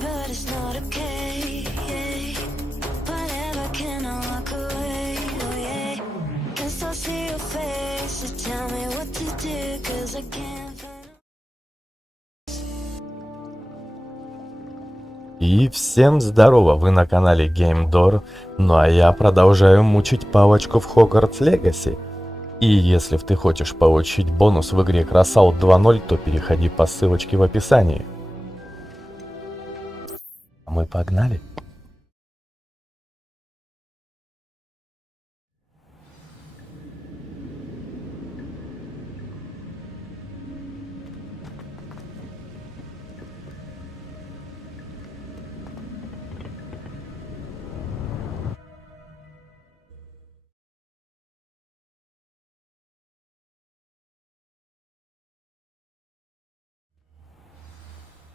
But it's not okay. Whatever, can I walk away? Oh yeah. Can still see your face, so tell me what to do, 'cause I can't find. И всем здорово, вы на канале GameDor, ну а я продолжаю мучить палочку в Hogwarts Legacy. И если ты хочешь получить бонус в игре Красаут 2.0, то переходи по ссылочке в описании. Мы погнали.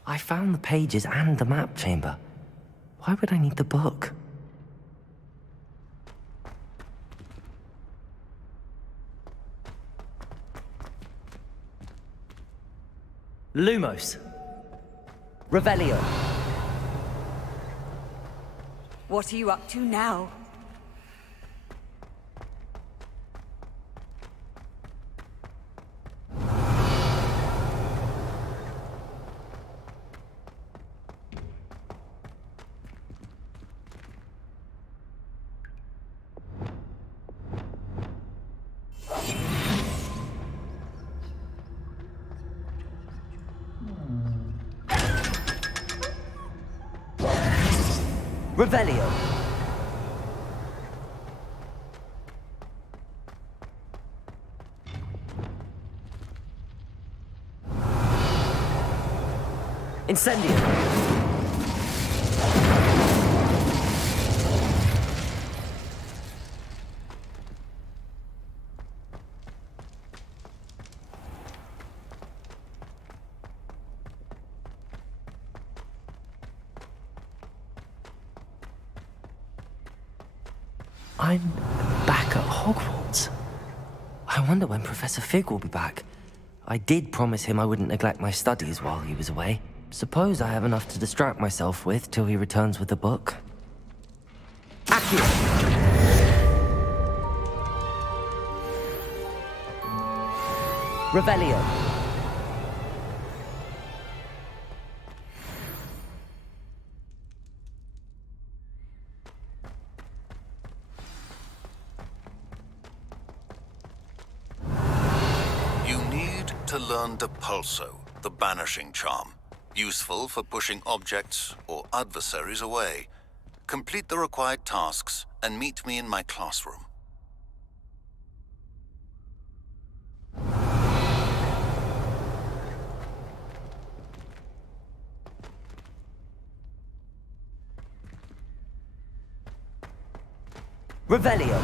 I found the pages and the map chamber. Why would I need the book? Lumos. Revelio. What are you up to now? Revelio. Incendio. I'm back at Hogwarts. I wonder when Professor Fig will be back. I did promise him I wouldn't neglect my studies while he was away. Suppose I have enough to distract myself with till he returns with the book. Accio! Revelio. To learn the pulso, the banishing charm, useful for pushing objects or adversaries away. Complete the required tasks and meet me in my classroom. Revelio.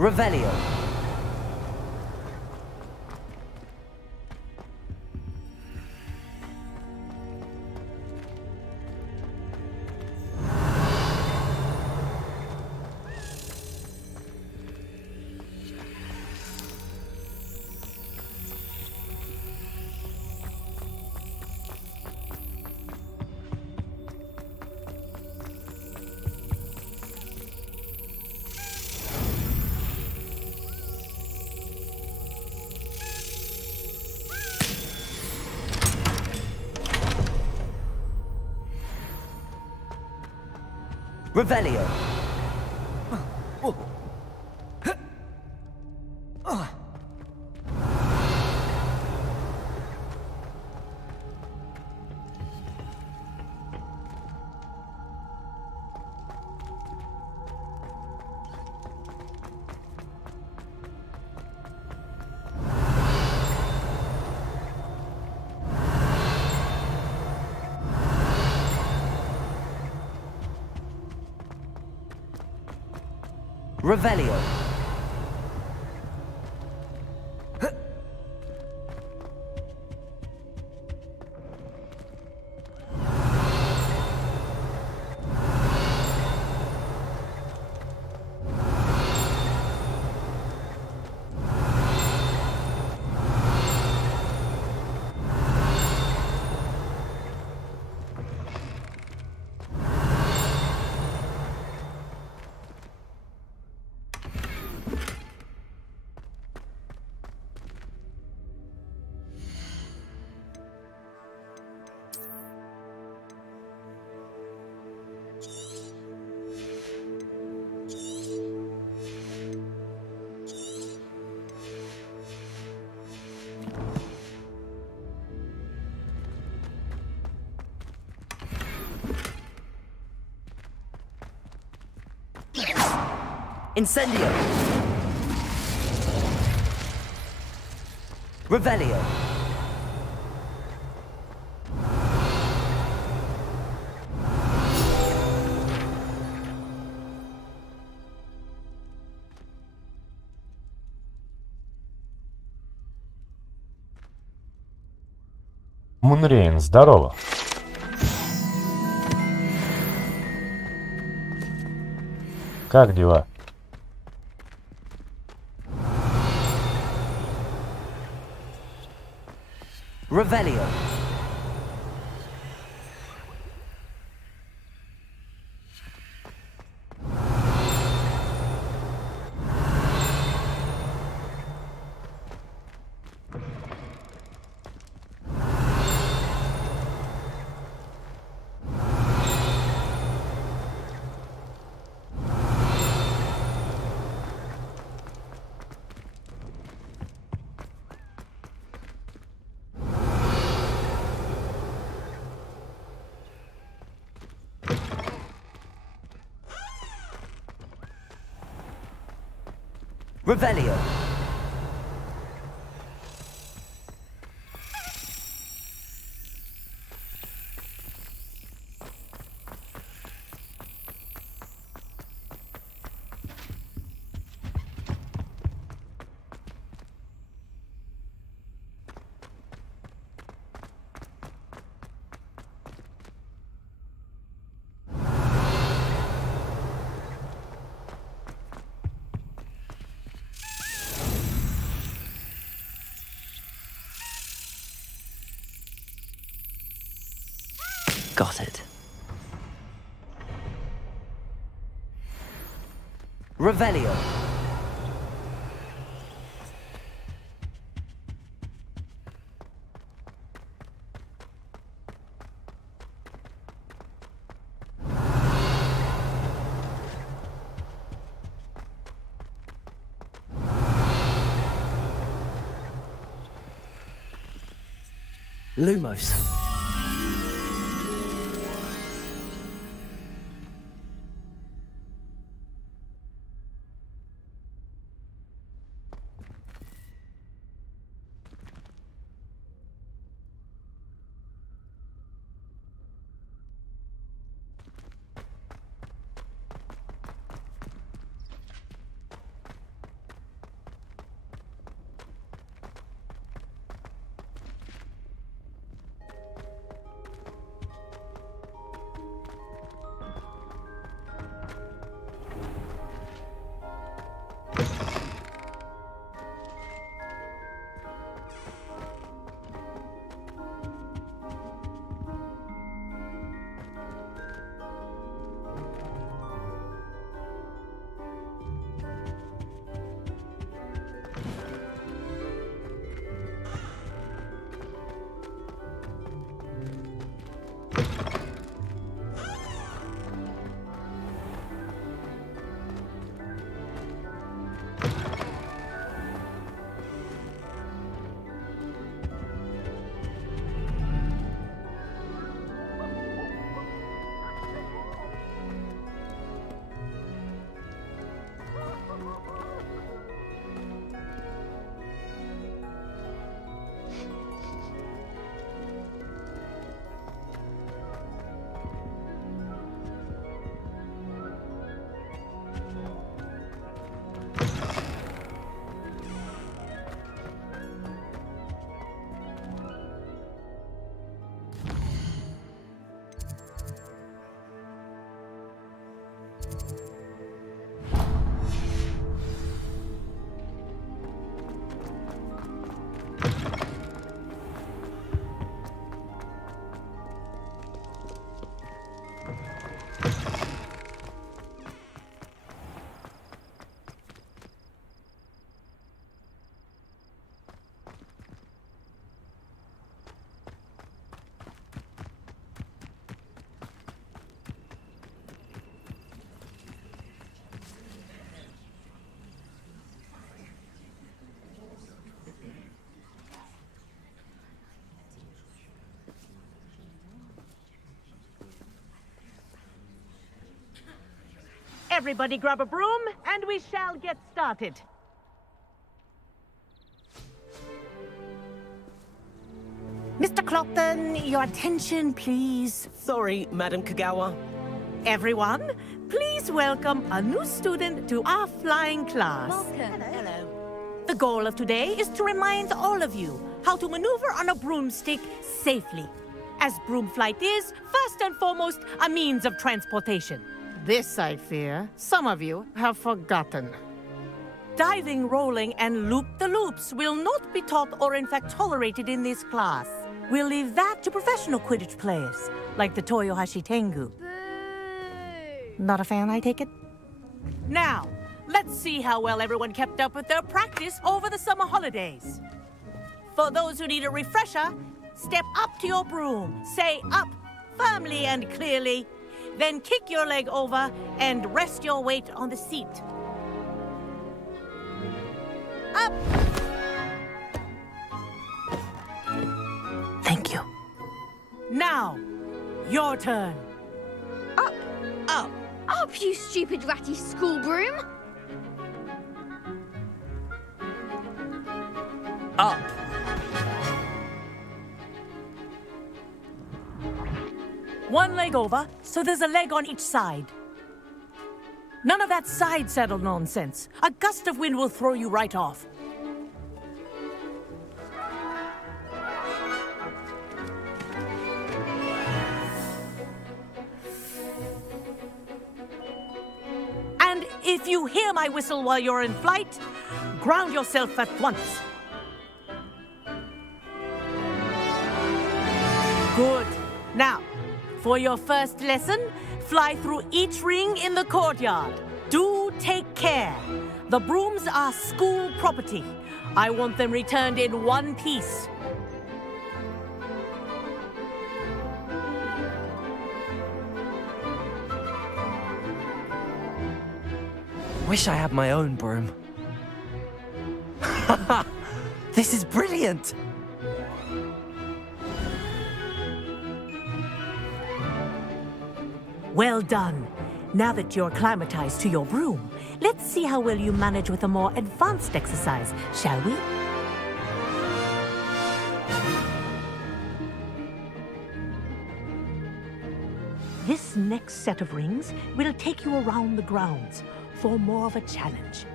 Revelio. Revelio. Revelio. Incendio. Revelio. Мунрейн, здорово. Как дела? Revelio. Revelio. Got it. Revelio. Lumos. Everybody grab a broom, and we shall get started. Mr. Clopton, your attention, please. Sorry, Madam Kagawa. Everyone, please welcome a new student to our flying class. Welcome. Hello. The goal of today is to remind all of you how to maneuver on a broomstick safely, as broom flight is, first and foremost, a means of transportation. This, I fear, some of you have forgotten. Diving, rolling, and loop-the-loops will not be taught or in fact tolerated in this class. We'll leave that to professional Quidditch players, like the Toyohashi Tengu. Not a fan, I take it? Now, let's see how well everyone kept up with their practice over the summer holidays. For those who need a refresher, step up to your broom, say up firmly and clearly, then kick your leg over and rest your weight on the seat. Up! Thank you. Now, your turn. Up, Up. up, you stupid ratty school broom! Up. One leg over, so there's a leg on each side. None of that side saddle nonsense. A gust of wind will throw you right off. And if you hear my whistle while you're in flight, ground yourself at once. Good. Now, for your first lesson, fly through each ring in the courtyard. Do take care. The brooms are school property. I want them returned in one piece. Wish I had my own broom. This is brilliant! Well done. Now that you're acclimatized to your broom, let's see how well you manage with a more advanced exercise, shall we? This next set of rings will take you around the grounds for more of a challenge.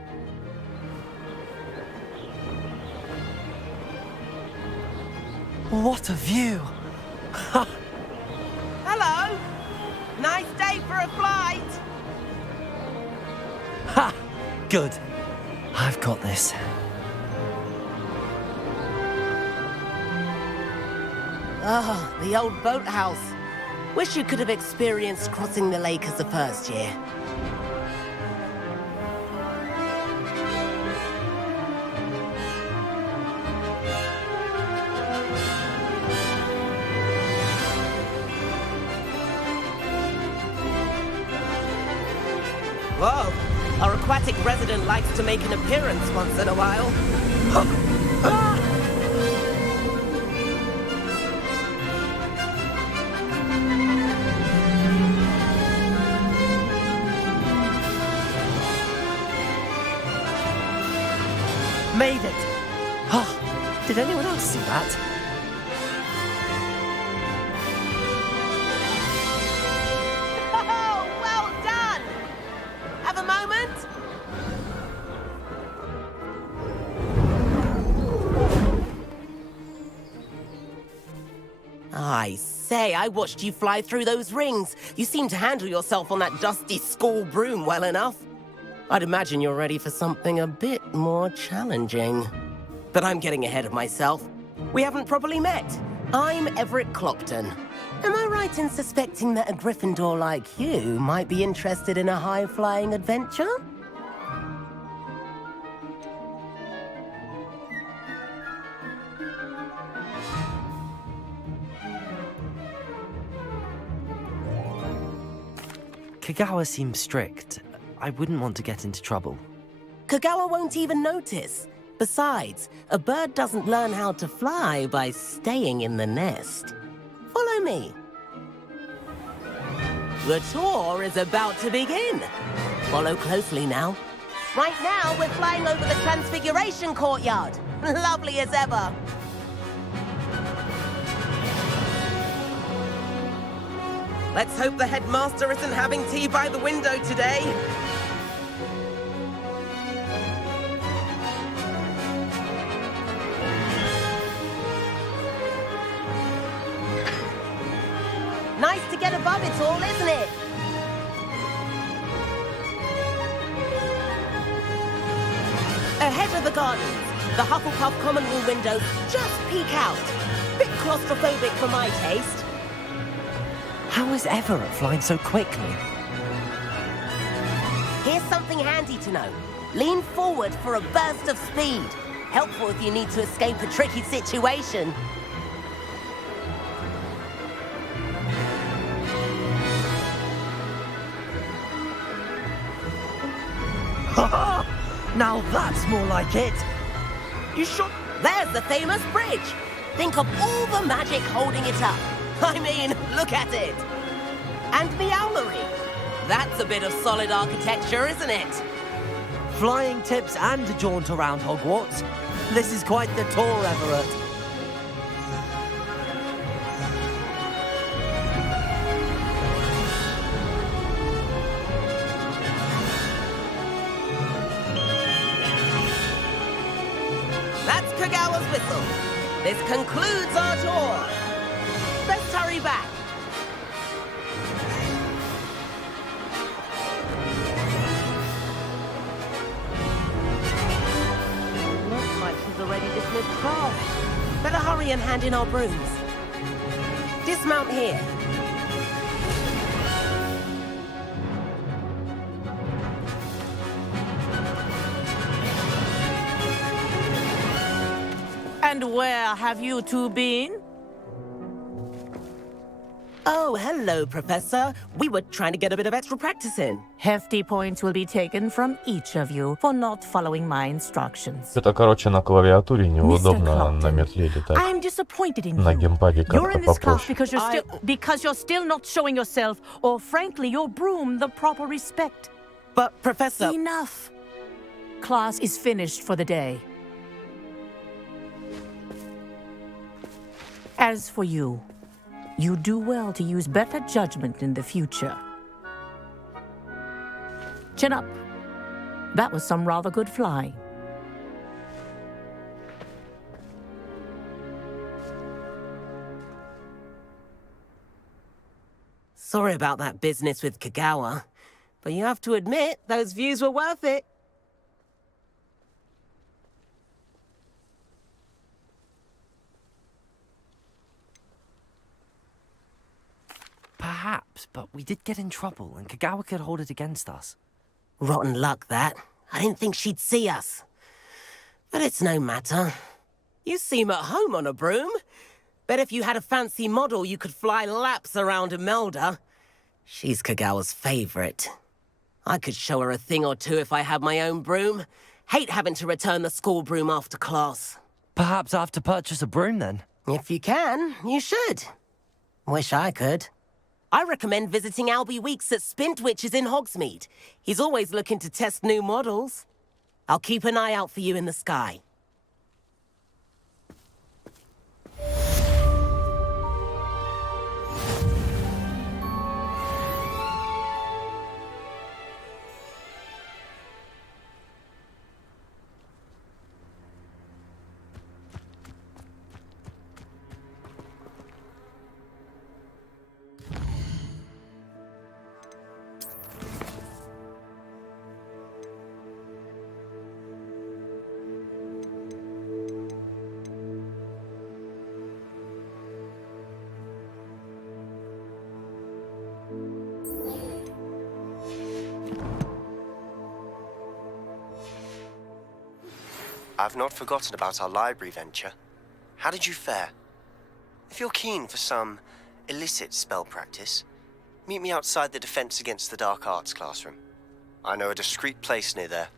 What a view! Hello. Nice day for a flight. Ha! Good. I've got this. Ah, the old boathouse. Wish you could have experienced crossing the lake as a first year. Whoa, our aquatic resident likes to make an appearance once in a while. Made it! Oh, did anyone else see that? Oh, well done! Have a moment? I say, I watched you fly through those rings. You seem to handle yourself on that dusty school broom well enough. I'd imagine you're ready for something a bit more challenging. But I'm getting ahead of myself. We haven't properly met. I'm Everett Clopton. Am I right in suspecting that a Gryffindor like you might be interested in a high-flying adventure? Kagawa seems strict. I wouldn't want to get into trouble. Kagawa won't even notice. Besides, a bird doesn't learn how to fly by staying in the nest. Follow me. The tour is about to begin. Follow closely now. Right now, we're flying over the Transfiguration Courtyard. Lovely as ever. Let's hope the headmaster isn't having tea by the window today. Nice to get above it all, isn't it? Ahead of the gardens, the Hufflepuff common room windows just peek out. Bit claustrophobic for my taste. How is Everett flying so quickly? Here's something handy to know. Lean forward for a burst of speed. Helpful if you need to escape a tricky situation. Now that's more like it. You should. There's the famous bridge. Think of all the magic holding it up. I mean, look at it. And Meowlery. That's a bit of solid architecture, isn't it? Flying tips and a jaunt around Hogwarts. This is quite the tour, Everett. That's Kagawa's whistle. This concludes our tour. Let's hurry back. Looks like she's already dismissed class. Better hurry and hand in our brooms. Dismount here. And where have you two been? Oh, hello, Professor. We were trying to get a bit of extra practice in. Hefty points will be taken from each of you for not following my instructions. Это, короче, на клавиатуре Mr. неудобно Clopton, на метле I летать. am disappointed in На you. геймпаде You're как-то in this class попроще. because you're still not showing yourself, or frankly, your broom, the proper respect. But, Professor... Enough. Class is finished for the day. As for you, you do well to use better judgment in the future. Chin up. That was some rather good flying. Sorry about that business with Kagawa, but you have to admit, those views were worth it. Perhaps, but we did get in trouble, and Kagawa could hold it against us. Rotten luck, that. I didn't think she'd see us. But it's no matter. You seem at home on a broom. Bet if you had a fancy model, you could fly laps around Imelda. She's Kagawa's favorite. I could show her a thing or two if I had my own broom. Hate having to return the school broom after class. Perhaps I have to purchase a broom, then? If you can, you should. Wish I could. I recommend visiting Albie Weeks at Spintwitches in Hogsmeade. He's always looking to test new models. I'll keep an eye out for you in the sky. I've not forgotten about our library venture. How did you fare? If you're keen for some illicit spell practice, meet me outside the Defense Against the Dark Arts classroom. I know a discreet place near there.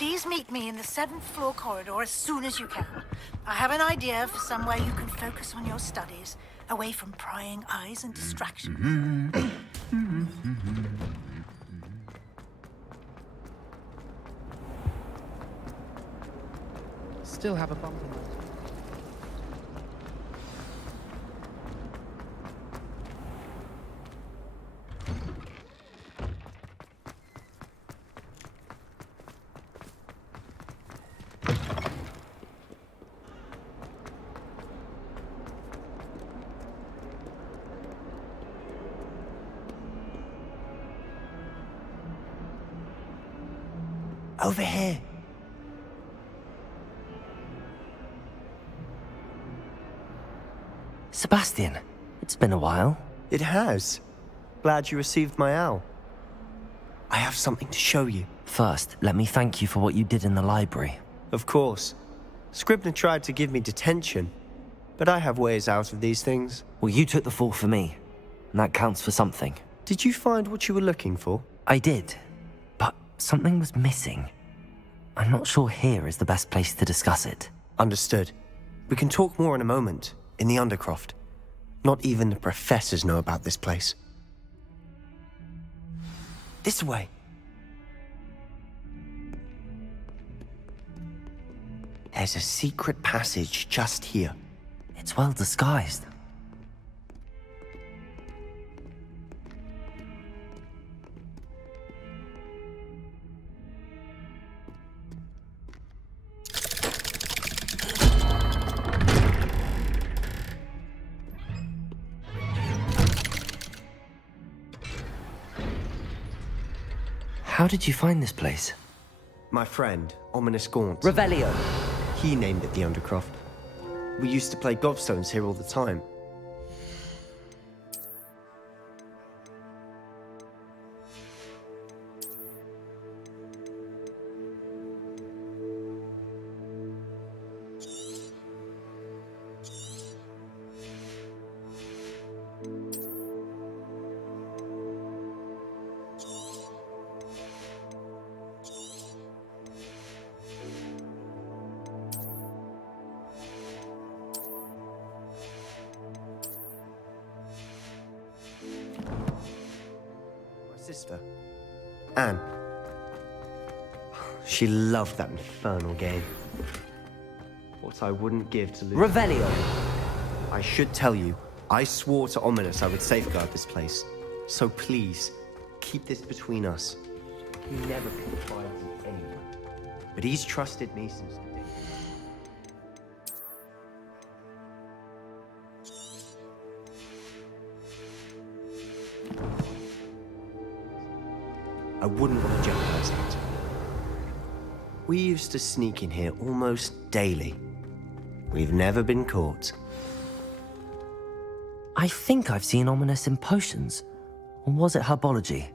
Please meet me in the 7th floor corridor as soon as you can. I have an idea for somewhere you can focus on your studies, away from prying eyes and distractions. Still have a bump in it. Over here. Sebastian, it's been a while. It has. Glad you received my owl. I have something to show you. First, let me thank you for what you did in the library. Of course. Scribner tried to give me detention, but I have ways out of these things. Well, you took the fall for me, and that counts for something. Did you find what you were looking for? I did, but something was missing. I'm not sure here is the best place to discuss it. Understood. We can talk more in a moment, in the Undercroft. Not even the professors know about this place. This way. There's a secret passage just here. It's well disguised. How did you find this place? My friend, Ominous Gaunt. Revelio. He named it the Undercroft. We used to play gobstones here all the time. Sister, Anne. She loved that infernal game. What I wouldn't give to lose. Revelio. I should tell you, I swore to Ominous I would safeguard this place. So please, keep this between us. He never confided in anyone. But he's trusted me since the day. I wouldn't want to jeopardize that. We used to sneak in here almost daily. We've never been caught. I think I've seen Ominous in potions. Or was it herbology?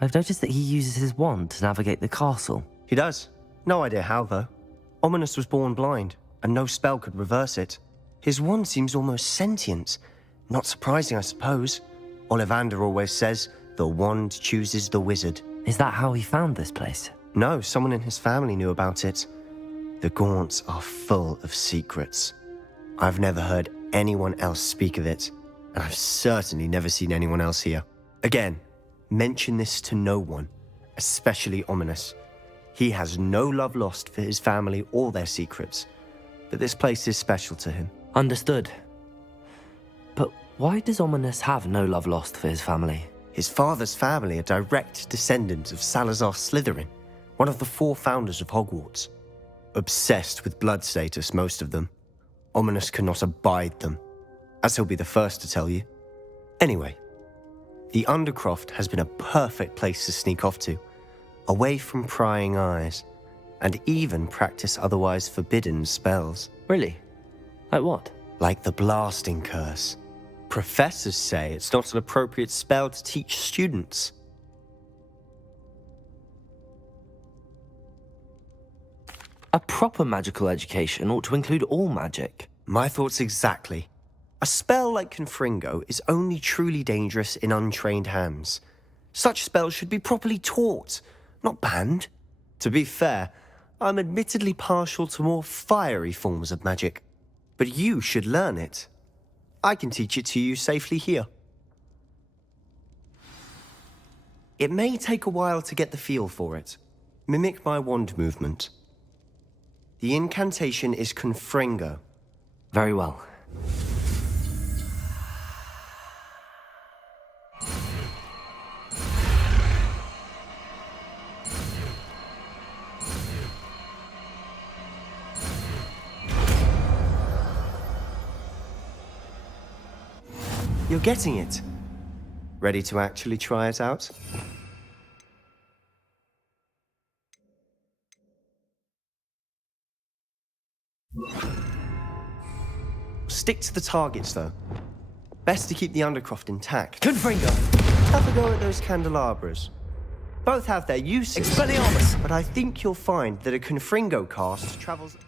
I've noticed that he uses his wand to navigate the castle. He does. No idea how, though. Ominous was born blind, and no spell could reverse it. His wand seems almost sentient. Not surprising, I suppose. Ollivander always says, the wand chooses the wizard. Is that how he found this place? No, someone in his family knew about it. The Gaunts are full of secrets. I've never heard anyone else speak of it, and I've certainly never seen anyone else here. Again, mention this to no one, especially Ominous. He has no love lost for his family or their secrets, but this place is special to him. Understood. But why does Ominous have no love lost for his family? His father's family are direct descendants of Salazar Slytherin, one of the 4 founders of Hogwarts. Obsessed with blood status, most of them. Ominous cannot abide them, as he'll be the first to tell you. Anyway, the Undercroft has been a perfect place to sneak off to, away from prying eyes, and even practice otherwise forbidden spells. Really? Like what? Like the blasting curse. Professors say it's not an appropriate spell to teach students. A proper magical education ought to include all magic. My thoughts exactly. A spell like Confringo is only truly dangerous in untrained hands. Such spells should be properly taught, not banned. To be fair, I'm admittedly partial to more fiery forms of magic, but you should learn it. I can teach it to you safely here. It may take a while to get the feel for it. Mimic my wand movement. The incantation is Confringo. Very well. You're getting it. Ready to actually try it out? Stick to the targets, though. Best to keep the undercroft intact. Confringo! Have a go at those candelabras. Both have their uses. Expelliarmus! But I think you'll find that a Confringo cast travels...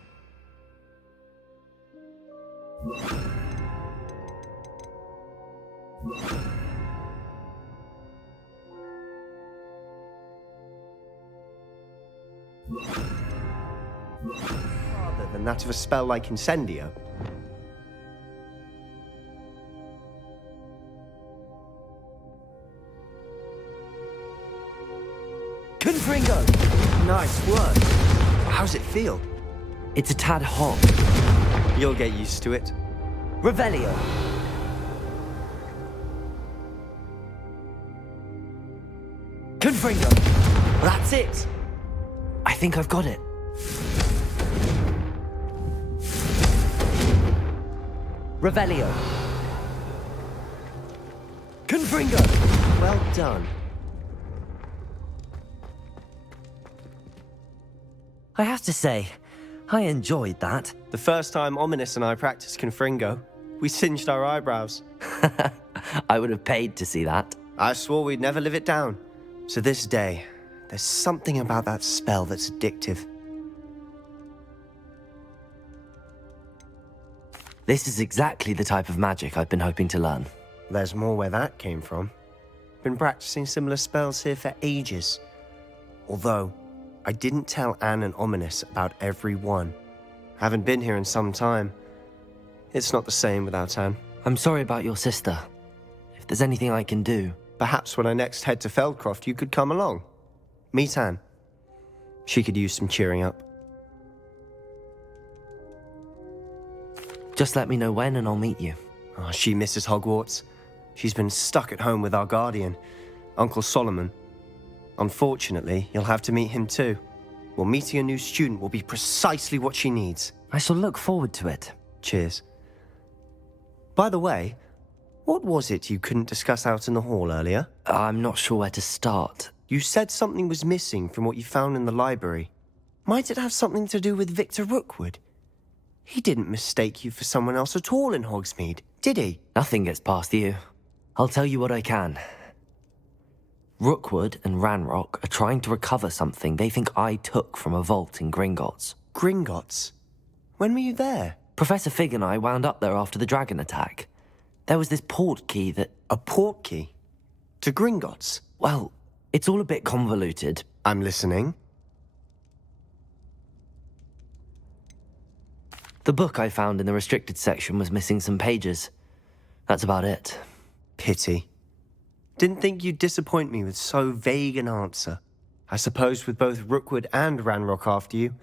rather than that of a spell like Incendio. Confringo! Nice work. How's it feel? It's a tad hot. You'll get used to it. Revelio! Confringo! That's it! I think I've got it. Revelio! Confringo! Well done. I have to say, I enjoyed that. The first time Ominous and I practiced Confringo, we singed our eyebrows. I would have paid to see that. I swore we'd never live it down. To this day, there's something about that spell that's addictive. This is exactly the type of magic I've been hoping to learn. There's more where that came from. Been practicing similar spells here for ages. Although, I didn't tell Anne and Ominous about every one. Haven't been here in some time. It's not the same without Anne. I'm sorry about your sister. If there's anything I can do... Perhaps when I next head to Feldcroft, you could come along. Meet Anne. She could use some cheering up. Just let me know when and I'll meet you. Oh, she misses Hogwarts. She's been stuck at home with our guardian, Uncle Solomon. Unfortunately, you'll have to meet him too. Well, meeting a new student will be precisely what she needs. I shall look forward to it. Cheers. By the way, what was it you couldn't discuss out in the hall earlier? I'm not sure where to start. You said something was missing from what you found in the library. Might it have something to do with Victor Rookwood? He didn't mistake you for someone else at all in Hogsmeade, did he? Nothing gets past you. I'll tell you what I can. Rookwood and Ranrock are trying to recover something they think I took from a vault in Gringotts. Gringotts? When were you there? Professor Fig and I wound up there after the dragon attack. There was this port key that... A port key? To Gringotts? Well, it's all a bit convoluted. I'm listening. The book I found in the restricted section was missing some pages. That's about it. Pity. Didn't think you'd disappoint me with so vague an answer. I suppose with both Rookwood and Ranrock after you,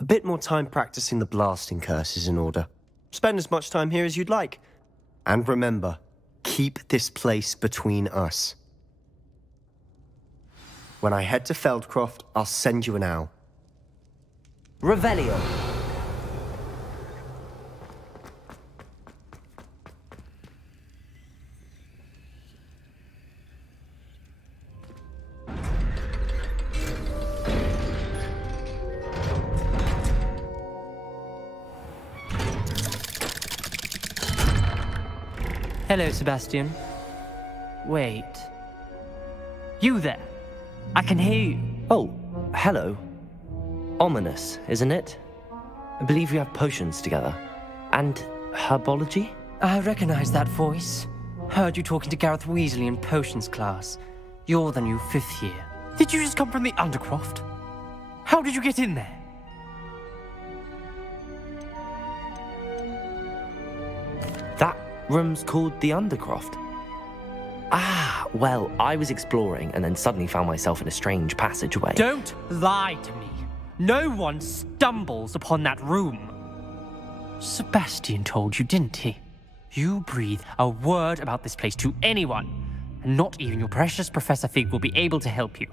a bit more time practicing the blasting curse is in order. Spend as much time here as you'd like. And remember, keep this place between us. When I head to Feldcroft, I'll send you an owl. Revelio. Hello, Sebastian. Wait. You there? I can hear you. Oh, hello. Ominous, isn't it? I believe we have potions together. And herbology? I recognize that voice. Heard you talking to Gareth Weasley in potions class. You're the new 5th year. Did you just come from the Undercroft? How did you get in there? Rooms called the Undercroft? Ah, well, I was exploring and then suddenly found myself in a strange passageway. Don't lie to me. No one stumbles upon that room. Sebastian told you, didn't he? You breathe a word about this place to anyone, and not even your precious Professor Fig will be able to help you.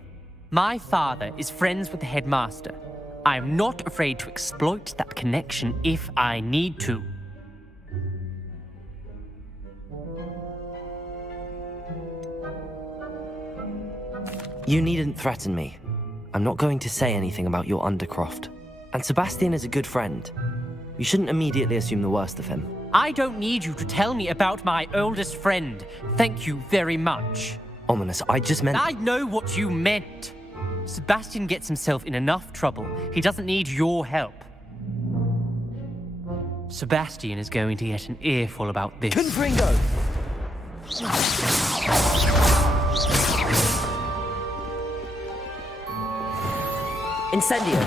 My father is friends with the headmaster. I am not afraid to exploit that connection if I need to. You needn't threaten me. I'm not going to say anything about your Undercroft. And Sebastian is a good friend. You shouldn't immediately assume the worst of him. I don't need you to tell me about my oldest friend. Thank you very much. Ominous, I just meant... I know what you meant. Sebastian gets himself in enough trouble. He doesn't need your help. Sebastian is going to get an earful about this. Confringo! Incendio!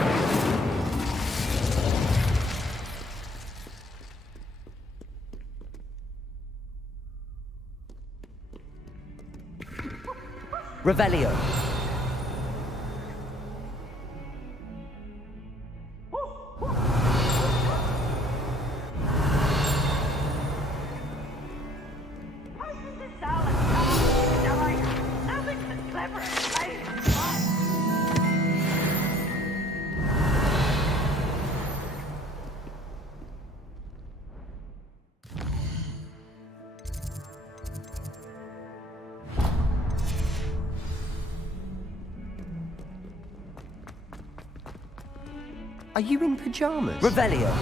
Revelio! Are you in pajamas? Revelio!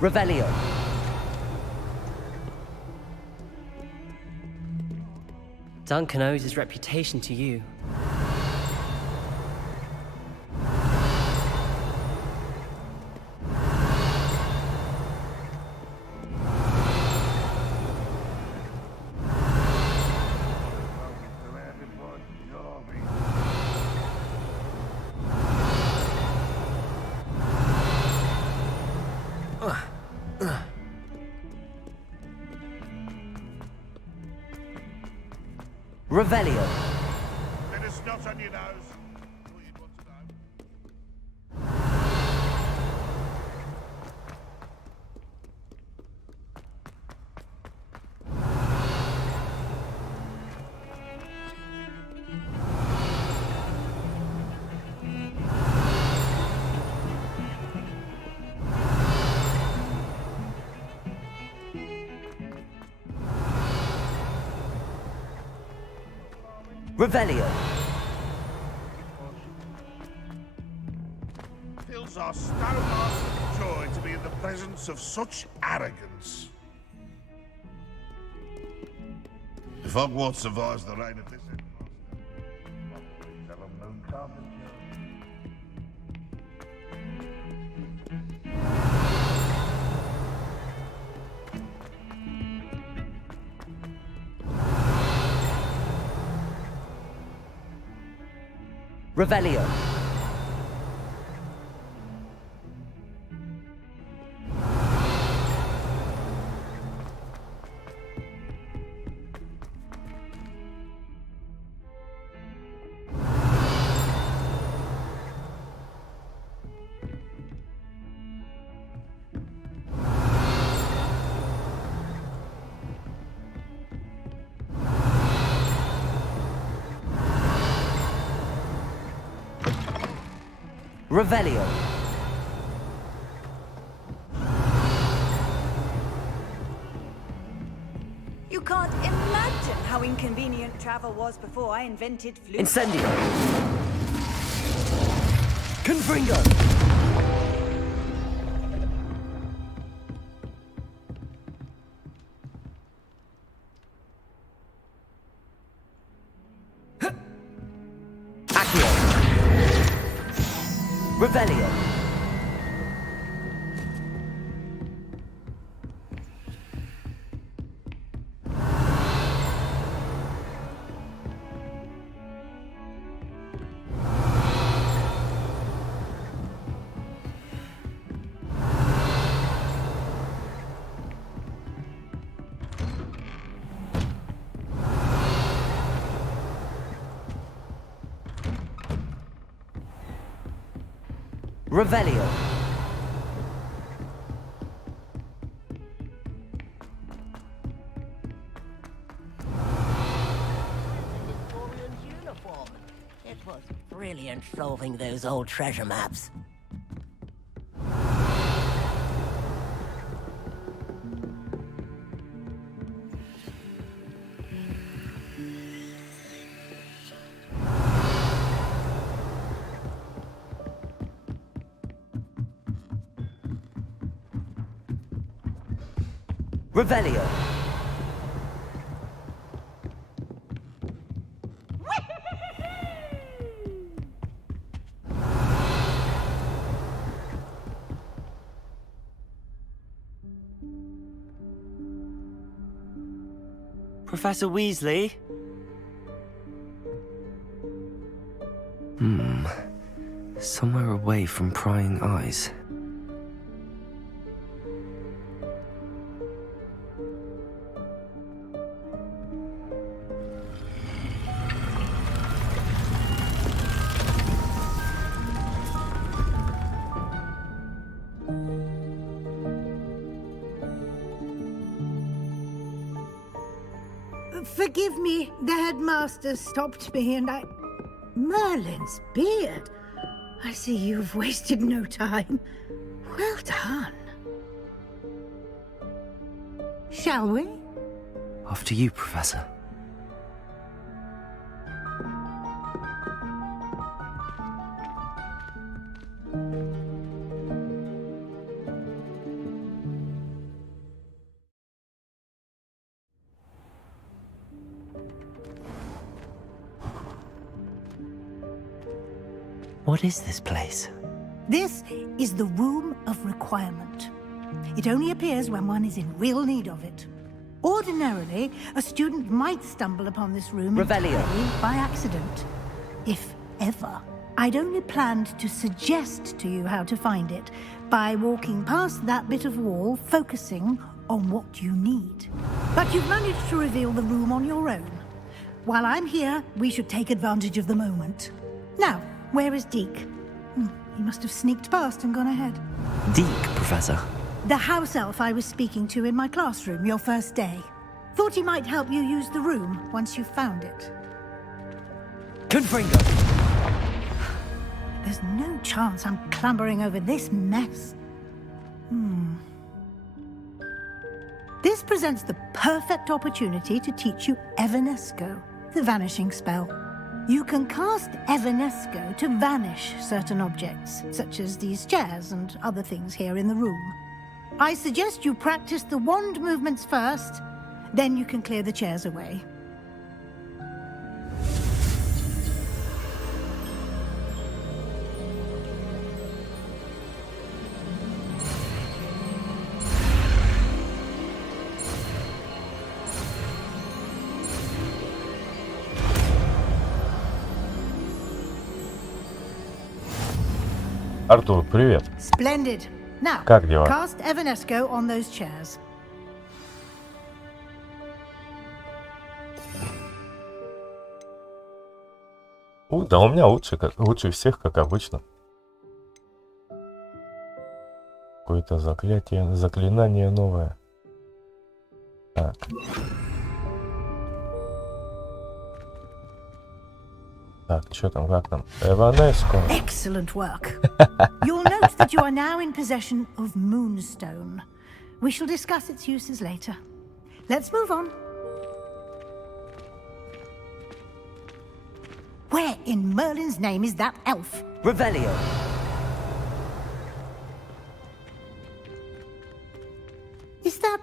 Revelio! Duncan owes his reputation to you. Revelio! Let us not on your nose. All you'd want to know. Revelio! Fills our stone hearts with joy to be in the presence of such arrogance. If Hogwarts survives the reign of this headmaster, moon carpenter. Revelio! Revelio! You can't imagine how inconvenient travel was before I invented flute. Incendio! Confringo! Revelio. Revelio. It was brilliant solving those old treasure maps. Revelio. Professor Weasley? Somewhere away from prying eyes. Forgive me, the headmaster stopped me and I... Merlin's beard. I see you've wasted no time. Well done. Shall we? After you, Professor. What is this place? This is the Room of Requirement. It only appears when one is in real need of it. Ordinarily, a student might stumble upon this room Revelio. entirely by accident. If ever. I'd only planned to suggest to you how to find it by walking past that bit of wall, focusing on what you need. But you've managed to reveal the room on your own. While I'm here, we should take advantage of the moment. Now, where is Deke? He must have sneaked past and gone ahead. Deke, Professor. The house elf I was speaking to in my classroom your first day. Thought he might help you use the room once you found it. Confringo! There's no chance I'm clambering over this mess. This presents the perfect opportunity to teach you Evanesco, the vanishing spell. You can cast Evanesco to vanish certain objects, such as these chairs and other things here in the room. I suggest you practice the wand movements first, then you can clear the chairs away. Артур, привет. Splendid. Now, Как дела? cast Evanesco on those chairs. Да у меня лучше всех, как обычно. Какое-то заклинание новое. Так. Так, что там, как там? Эванеско. Excellent work. You'll note that you are now in possession of Moonstone. We shall discuss its uses later. Let's move on. Where in Merlin's name is that elf? Revelio. Is that...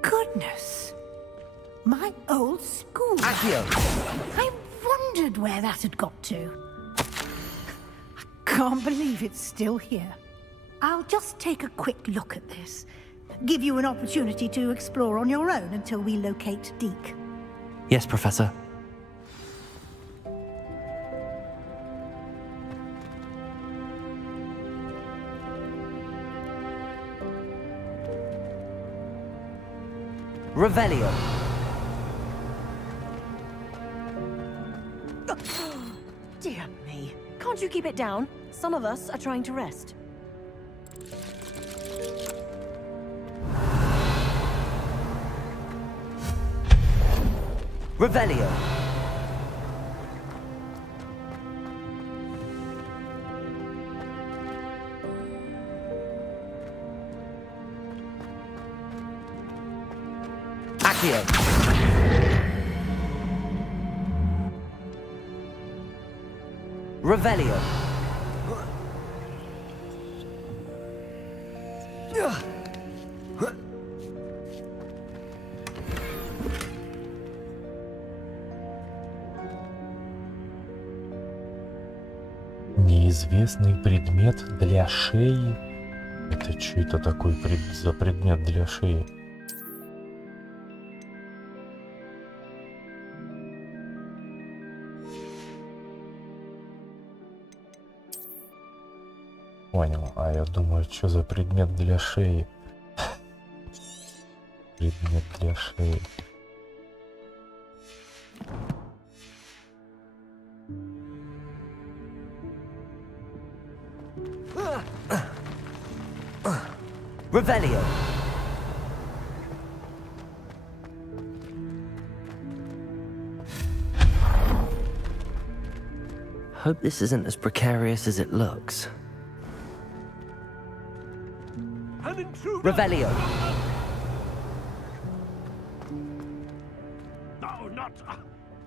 Goodness. My old school. Accio. I wondered where that had got to. I Can't believe it's still here. I'll just take a quick look at this. Give you an opportunity to explore on your own until we locate Deke. Yes, Professor. Revelio. Dear me. Can't you keep it down? Some of us are trying to rest. Revelio. Accio. Revelio. Неизвестный предмет для шеи. Это что это такой за предмет для шеи? Понял, а я думаю, что за предмет для шеи? Предмет для шеи. Revelio. Hope this isn't as precarious as it looks. Revelio. No, not...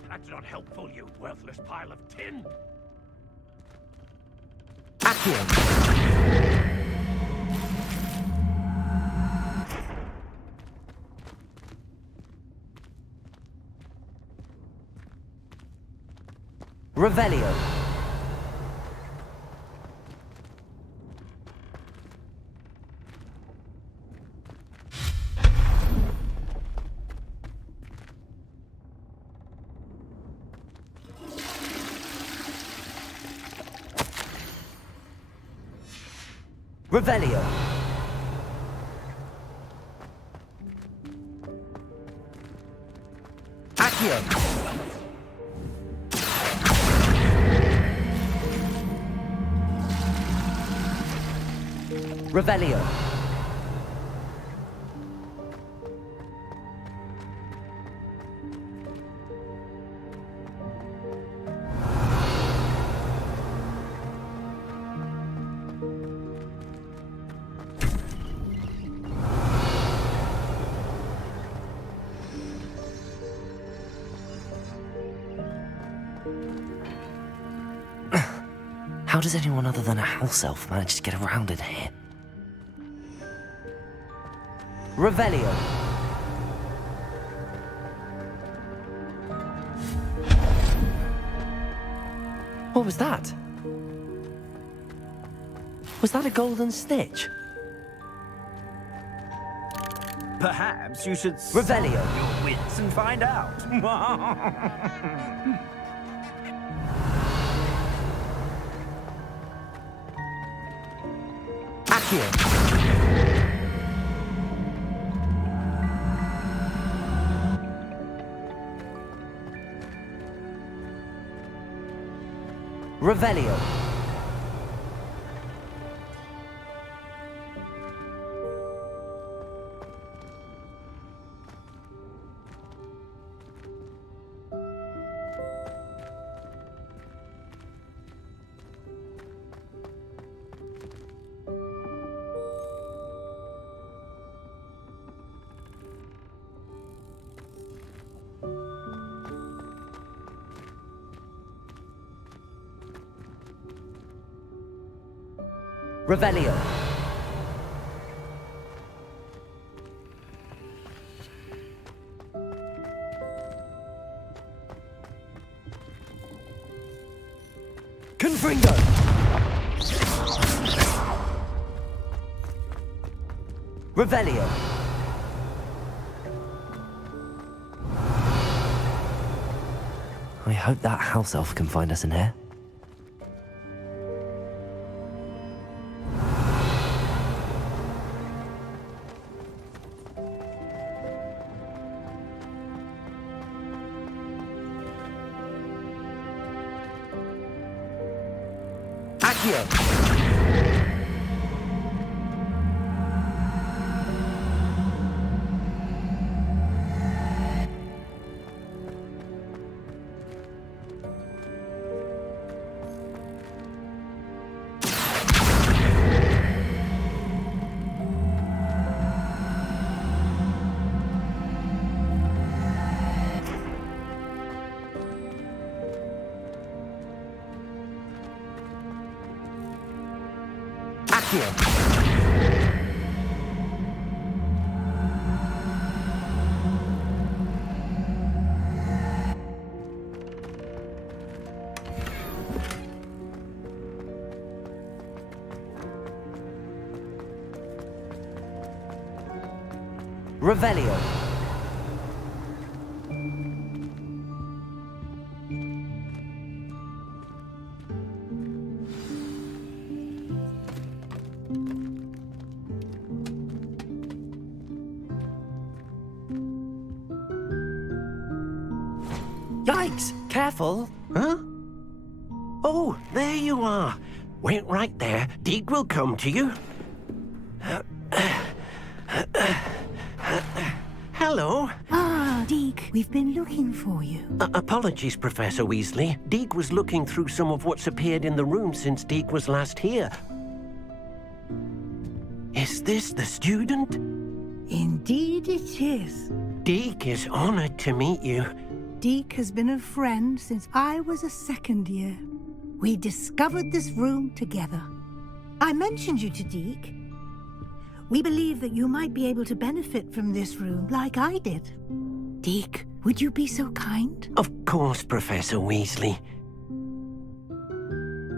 that's not helpful, you worthless pile of tin. Accio. Revelio. Revelio. Accio. Revelio. How does anyone other than a house elf manage to get around in here? Revelio. What was that? Was that a golden stitch? Perhaps you should Revelio. your wits and find out. Accio. Revelio. Revelio. Confringo. Revelio. I hope that house elf can find us in here. Accio. Revelio. Yikes! Careful! Huh? Oh, there you are. Wait right there. Deke will come to you. Hello. Ah, Deke, we've been looking for you. Apologies, Professor Weasley. Deke was looking through some of what's appeared in the room since Deke was last here. Is this the student? Indeed it is. Deke is honored to meet you. Deke has been a friend since I was a second year. We discovered this room together. I mentioned you to Deke. We believe that you might be able to benefit from this room like I did. Deke, would you be so kind? Of course, Professor Weasley.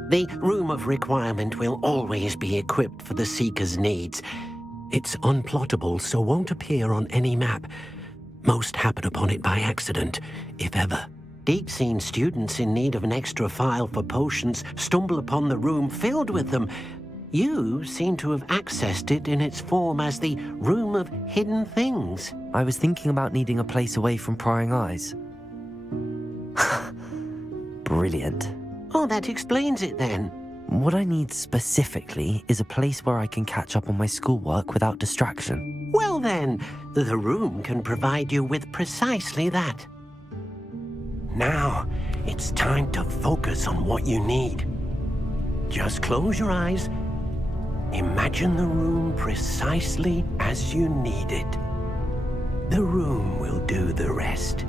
The Room of Requirement will always be equipped for the Seeker's needs. It's unplottable, so won't appear on any map. Most happen upon it by accident, if ever. Deke's seen students in need of an extra file for potions stumble upon the room filled with them. You seem to have accessed it in its form as the Room of Hidden Things. I was thinking about needing a place away from prying eyes. Brilliant. Oh, that explains it then. What I need specifically is a place where I can catch up on my schoolwork without distraction. Well then, the room can provide you with precisely that. Now, it's time to focus on what you need. Just close your eyes. Imagine the room precisely as you need it. The room will do the rest.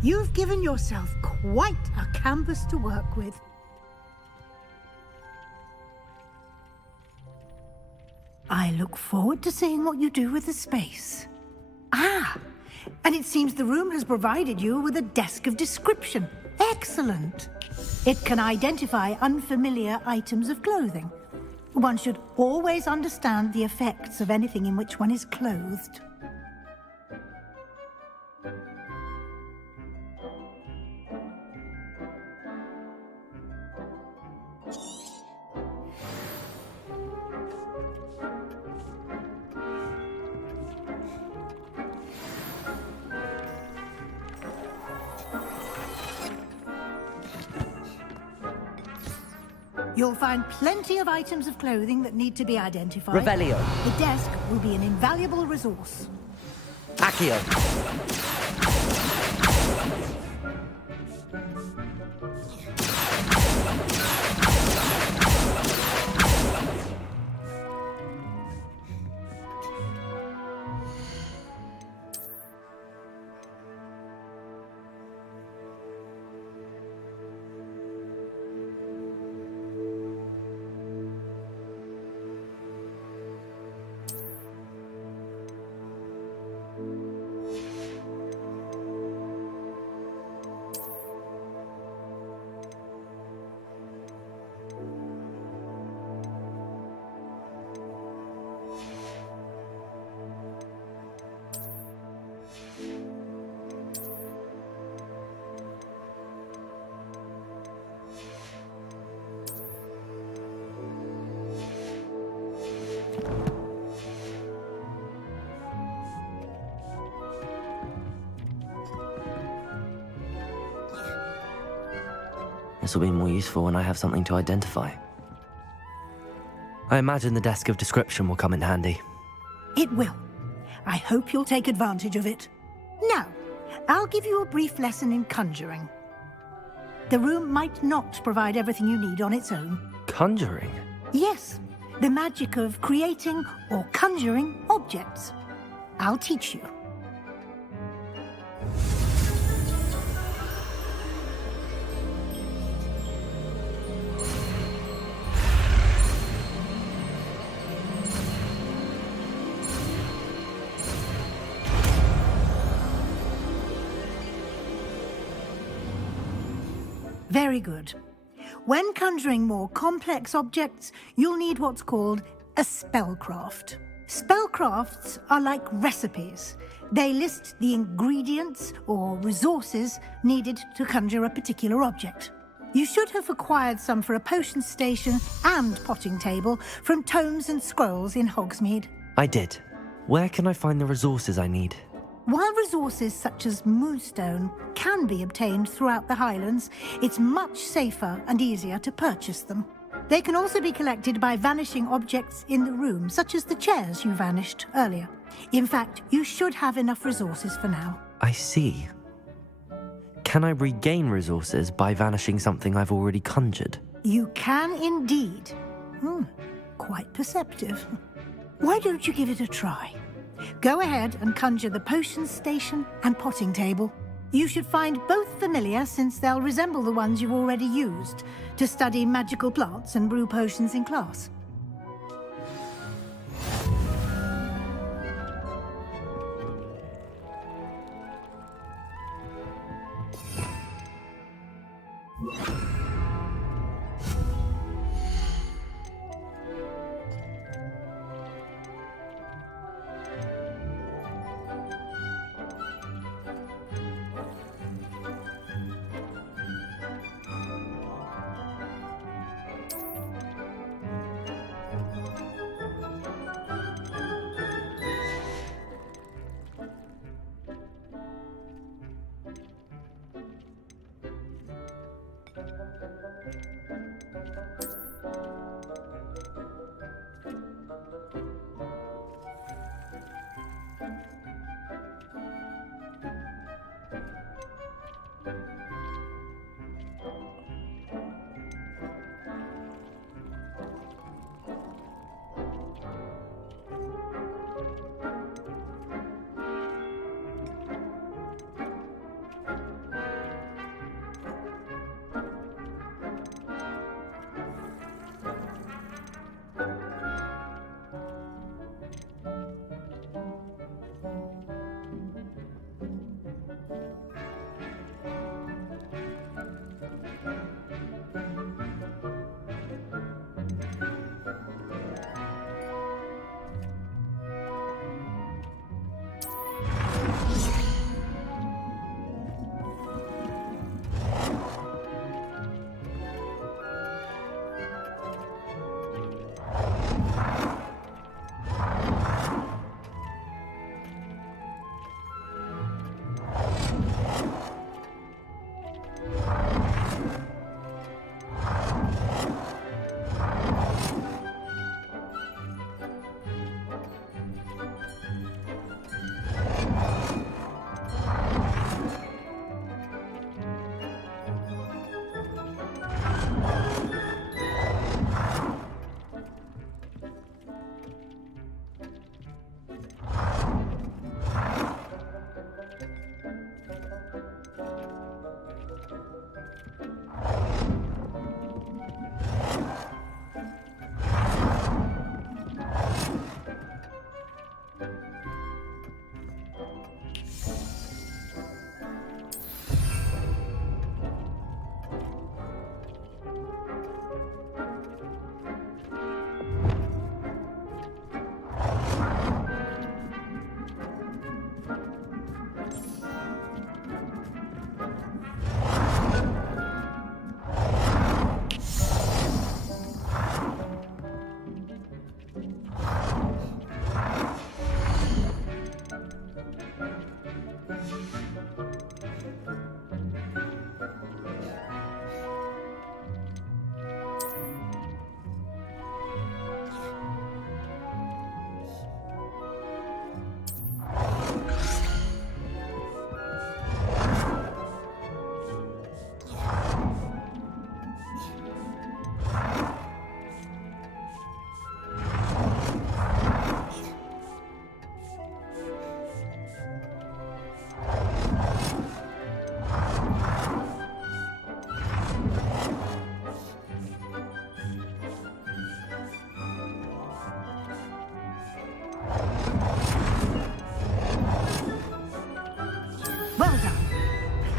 You've given yourself quite a canvas to work with. I look forward to seeing what you do with the space. Ah, and it seems the room has provided you with a desk of description. Excellent. It can identify unfamiliar items of clothing. One should always understand the effects of anything in which one is clothed. You'll find plenty of items of clothing that need to be identified. Revelio. The desk will be an invaluable resource. Accio. This will be more useful when I have something to identify. I imagine the desk of description will come in handy. It will. I hope you'll take advantage of it. Now, I'll give you a brief lesson in conjuring. The room might not provide everything you need on its own. Conjuring? Yes, the magic of creating or conjuring objects. I'll teach you. Very good. When conjuring more complex objects, you'll need what's called a spellcraft. Spellcrafts are like recipes. They list the ingredients or resources needed to conjure a particular object. You should have acquired some for a potion station and potting table from tomes and scrolls in Hogsmeade. I did. Where can I find the resources I need? While resources such as moonstone can be obtained throughout the Highlands, it's much safer and easier to purchase them. They can also be collected by vanishing objects in the room, such as the chairs you vanished earlier. In fact, you should have enough resources for now. I see. Can I regain resources by vanishing something I've already conjured? You can indeed. Quite perceptive. Why don't you give it a try? Go ahead and conjure the potion station and potting table. You should find both familiar, since they'll resemble the ones you've already used to study magical plants and brew potions in class.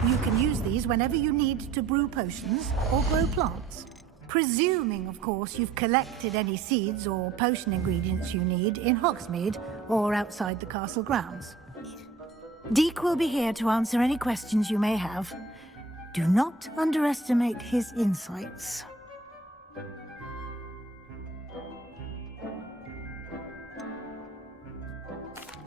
You can use these whenever you need to brew potions or grow plants. Presuming, of course, you've collected any seeds or potion ingredients you need in Hogsmeade or outside the castle grounds. Deke will be here to answer any questions you may have. Do not underestimate his insights.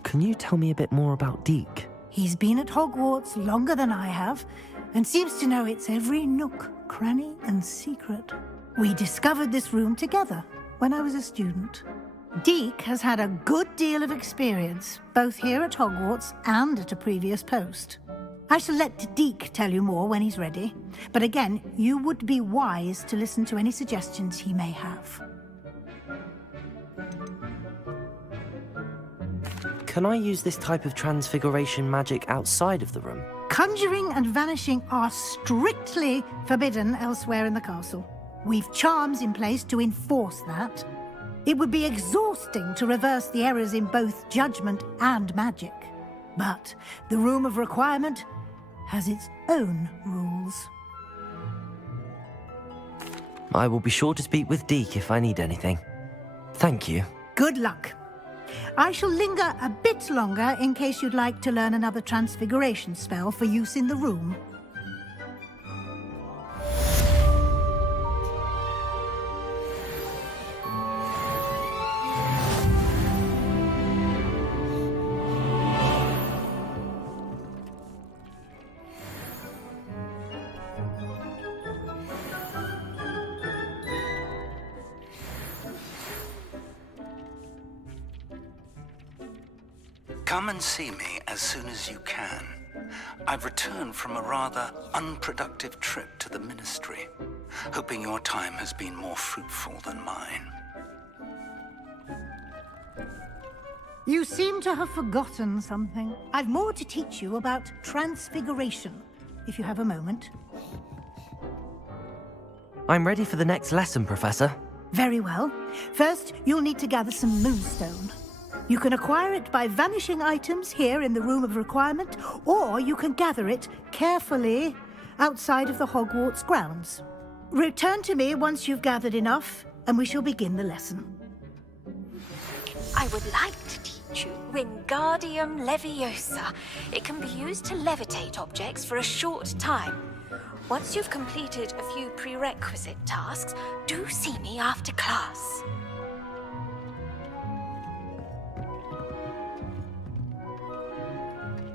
Can you tell me a bit more about Deke? He's been at Hogwarts longer than I have, and seems to know its every nook, cranny, and secret. We discovered this room together when I was a student. Deke has had a good deal of experience, both here at Hogwarts and at a previous post. I shall let Deke tell you more when he's ready, but again, you would be wise to listen to any suggestions he may have. Can I use this type of transfiguration magic outside of the room? Conjuring and vanishing are strictly forbidden elsewhere in the castle. We've charms in place to enforce that. It would be exhausting to reverse the errors in both judgment and magic. But the Room of Requirement has its own rules. I will be sure to speak with Deke if I need anything. Thank you. Good luck. I shall linger a bit longer in case you'd like to learn another transfiguration spell for use in the room. Come and see me as soon as you can. I've returned from a rather unproductive trip to the Ministry, hoping your time has been more fruitful than mine. You seem to have forgotten something. I've more to teach you about transfiguration, if you have a moment. I'm ready for the next lesson, Professor. Very well. First, you'll need to gather some moonstone. You can acquire it by vanishing items here in the Room of Requirement, or you can gather it carefully outside of the Hogwarts grounds. Return to me once you've gathered enough, and we shall begin the lesson. I would like to teach you Wingardium Leviosa. It can be used to levitate objects for a short time. Once you've completed a few prerequisite tasks, do see me after class.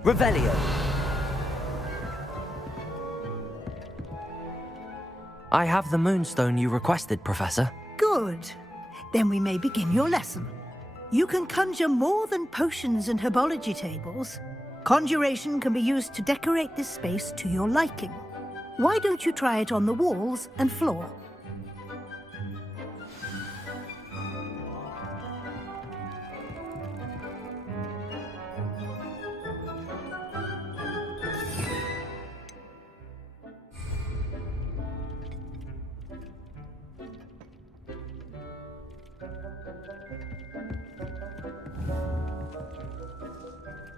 Revelio. I have the moonstone you requested, Professor. Good. Then we may begin your lesson. You can conjure more than potions and herbology tables. Conjuration can be used to decorate this space to your liking. Why don't you try it on the walls and floor?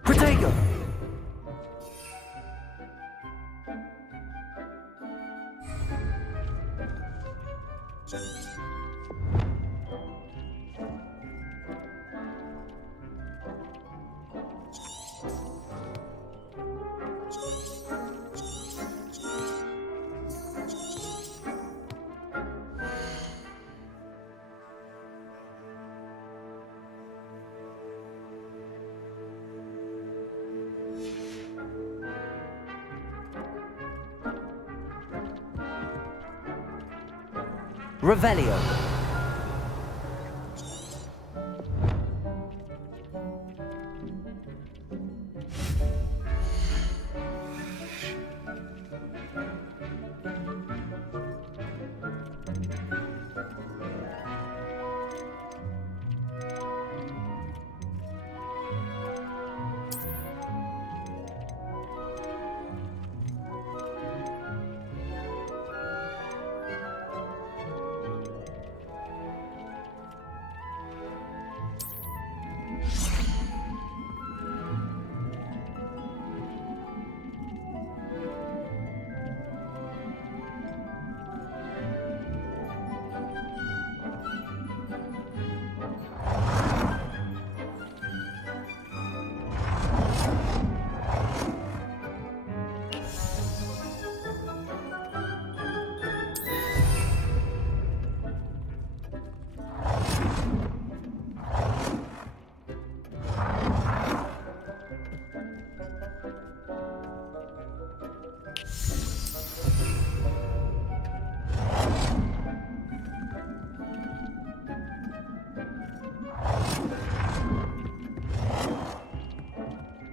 Protego! Revelio.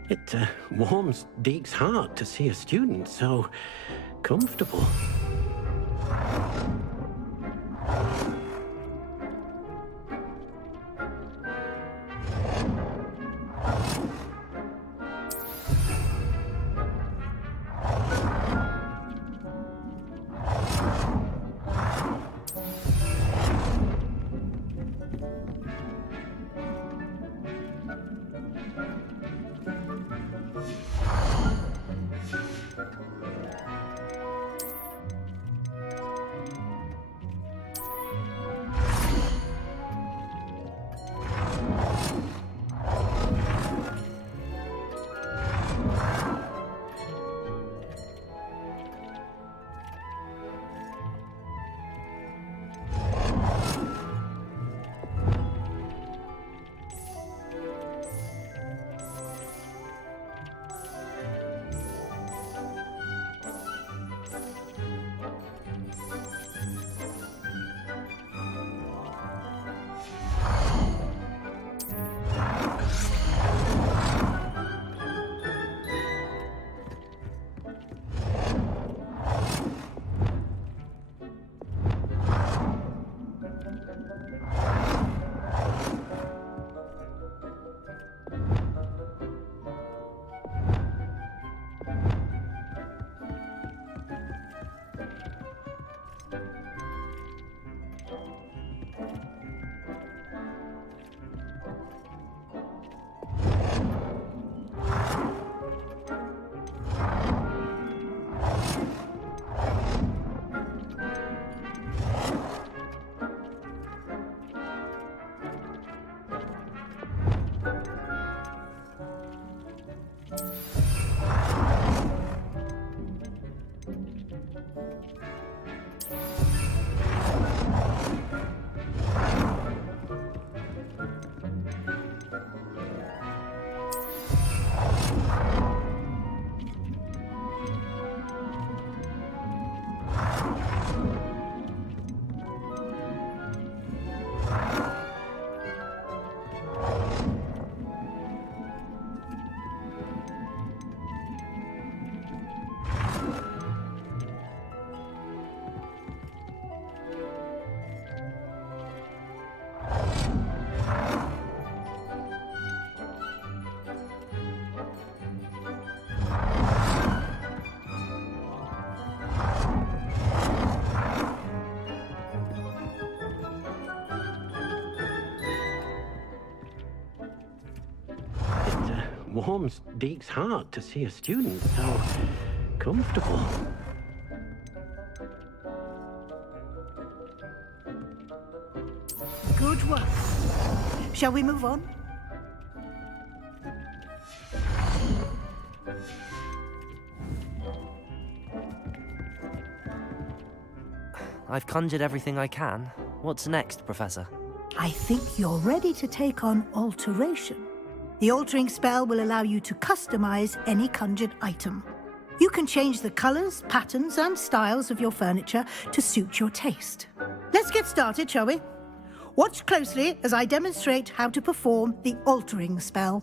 It warms Deke's heart to see a student so comfortable. Warms Deke's heart to see a student so comfortable. Good work. Shall we move on? I've conjured everything I can. What's next, Professor? I think you're ready to take on alteration. The altering spell will allow you to customize any conjured item. You can change the colors, patterns, and styles of your furniture to suit your taste. Let's get started, shall we? Watch closely as I demonstrate how to perform the altering spell.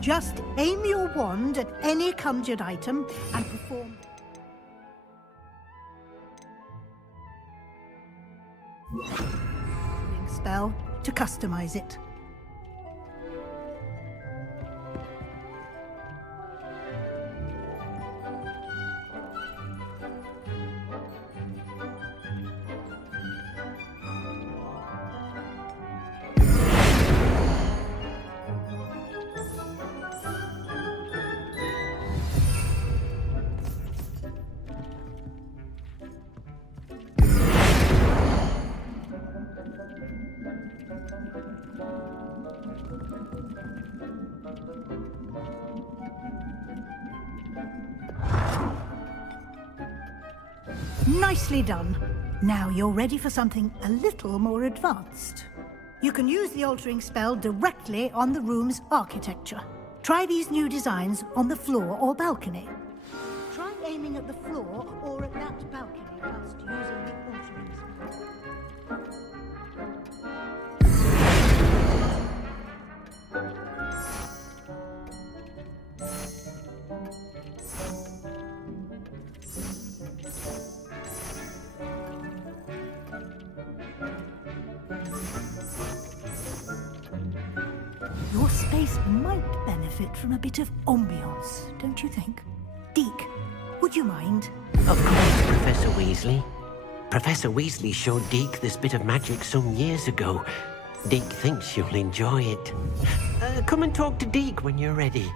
Just aim your wand at any conjured item and perform the spell to customize it. Nicely done. Now you're ready for something a little more advanced. You can use the altering spell directly on the room's architecture. Try these new designs on the floor or balcony. Try aiming at the floor or at that balcony whilst using the altering spell. Your space might benefit from a bit of ambiance, don't you think? Deke, would you mind? Of course, Professor Weasley. Professor Weasley showed Deke this bit of magic some years ago. Deke thinks you'll enjoy it. Come and talk to Deke when you're ready.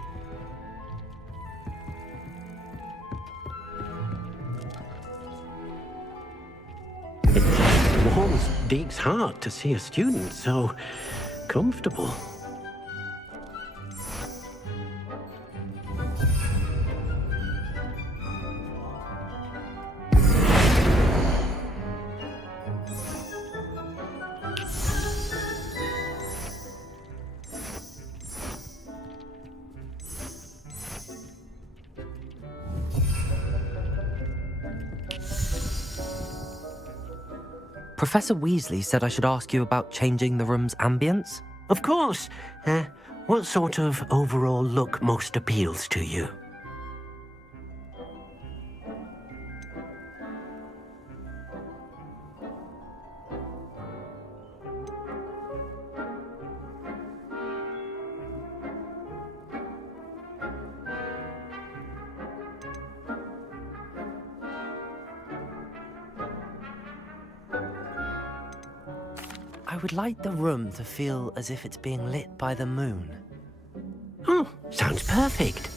It warms Deke's heart to see a student so comfortable. Professor Weasley said I should ask you about changing the room's ambience? Of course. What sort of overall look most appeals to you? I would like the room to feel as if it's being lit by the moon. Oh, sounds perfect.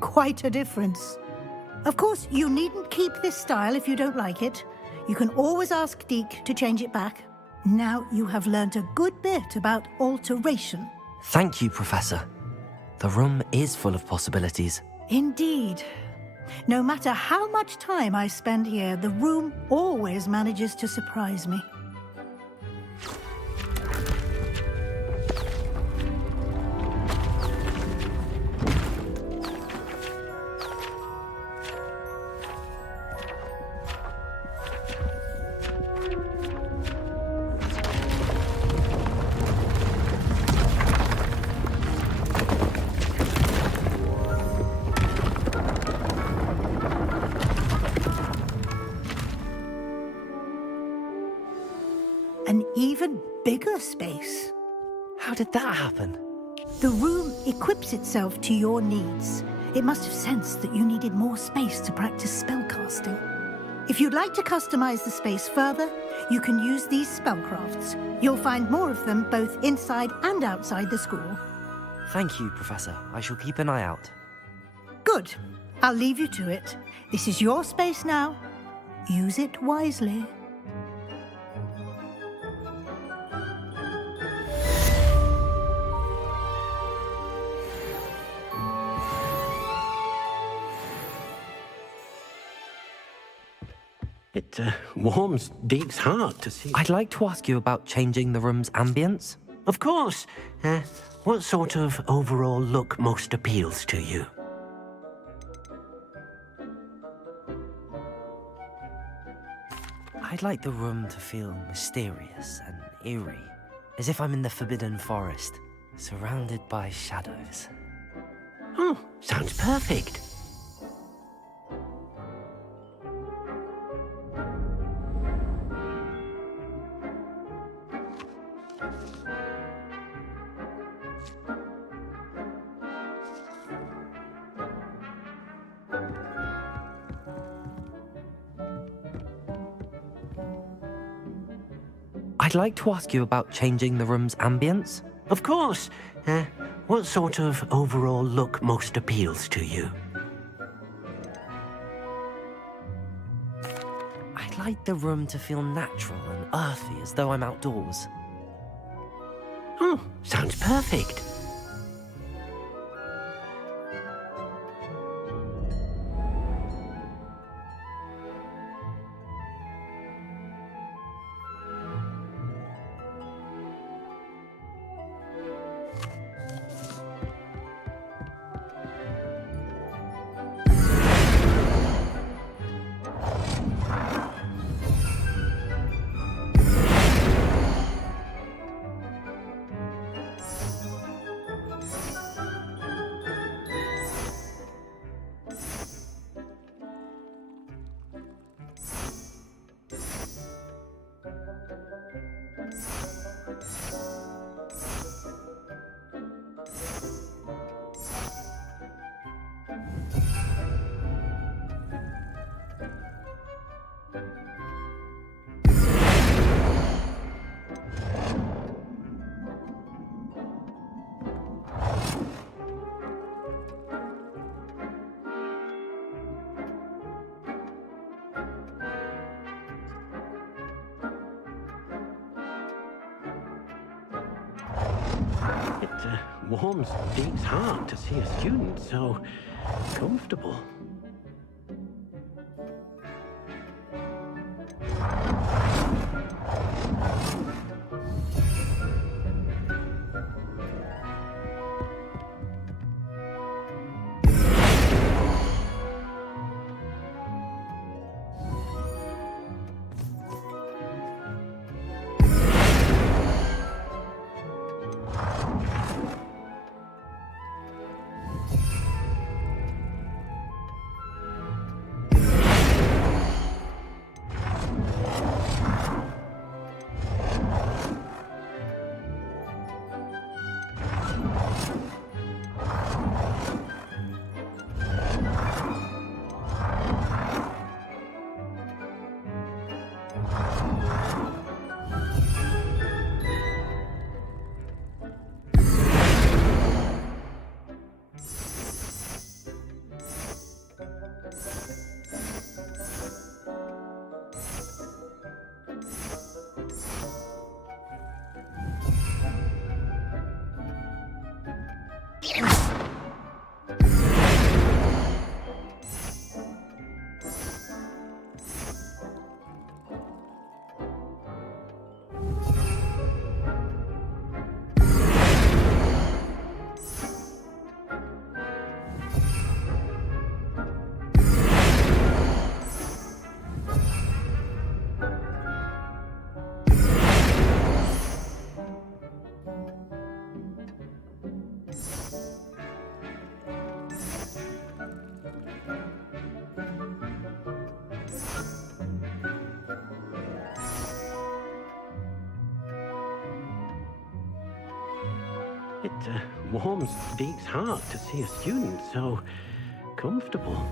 Quite a difference. Of course, you needn't keep this style if you don't like it. You can always ask Deke to change it back. Now you have learnt a good bit about alteration. Thank you, Professor. The room is full of possibilities. Indeed. No matter how much time I spend here, the room always manages to surprise me. An even bigger space. How did that happen? The room equips itself to your needs. It must have sensed that you needed more space to practice spellcasting. If you'd like to customize the space further, you can use these spellcrafts. You'll find more of them both inside and outside the school. Thank you, Professor. I shall keep an eye out. Good. I'll leave you to it. This is your space now. Use it wisely. It warms Deke's heart to see... I'd like to ask you about changing the room's ambience. Of course. What sort of overall look most appeals to you? I'd like the room to feel mysterious and eerie, as if I'm in the Forbidden Forest, surrounded by shadows. Oh, sounds perfect. I'd like to ask you about changing the room's ambience. Of course. What sort of overall look most appeals to you? I'd like the room to feel natural and earthy, as though I'm outdoors. Oh, sounds perfect. It warms Deep's heart to see a student so comfortable. It warms Deep's heart to see a student so comfortable.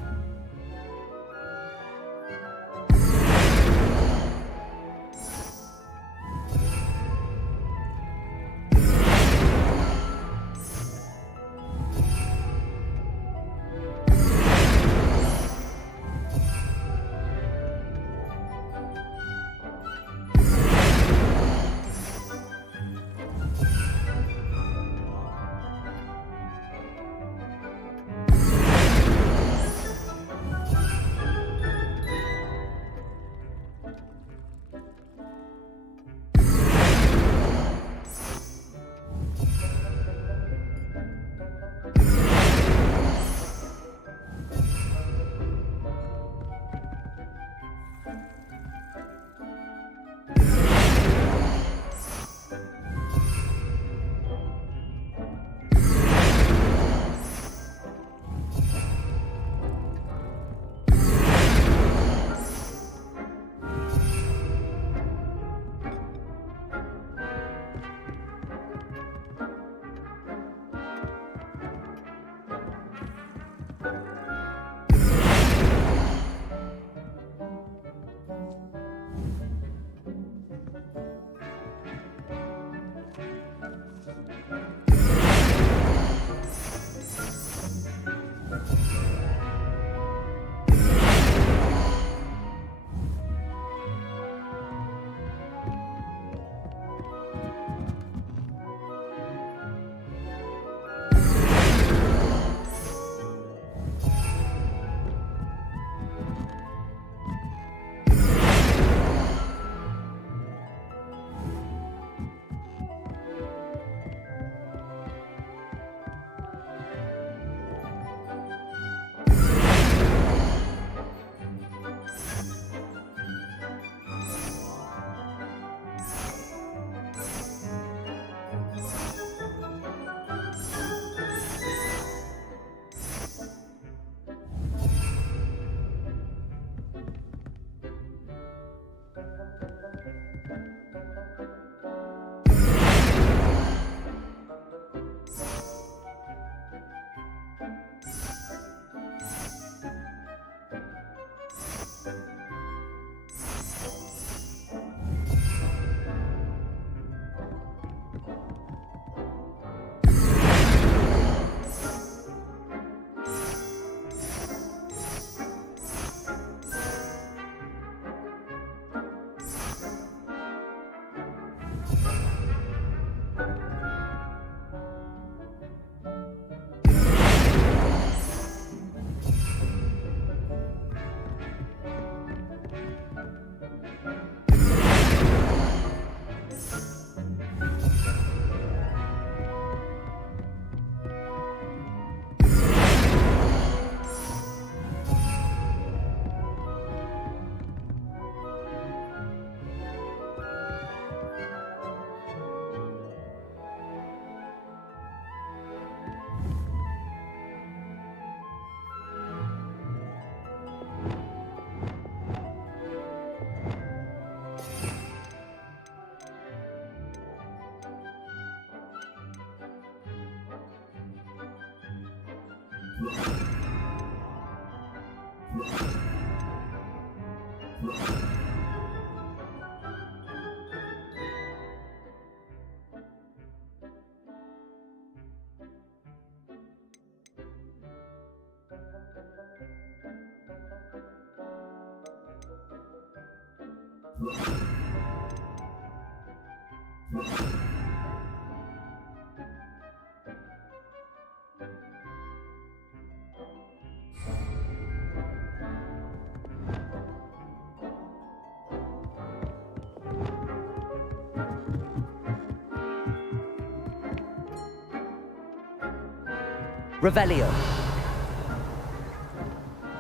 Revelio.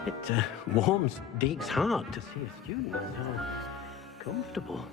It warms Deek's heart to see a student so comfortable.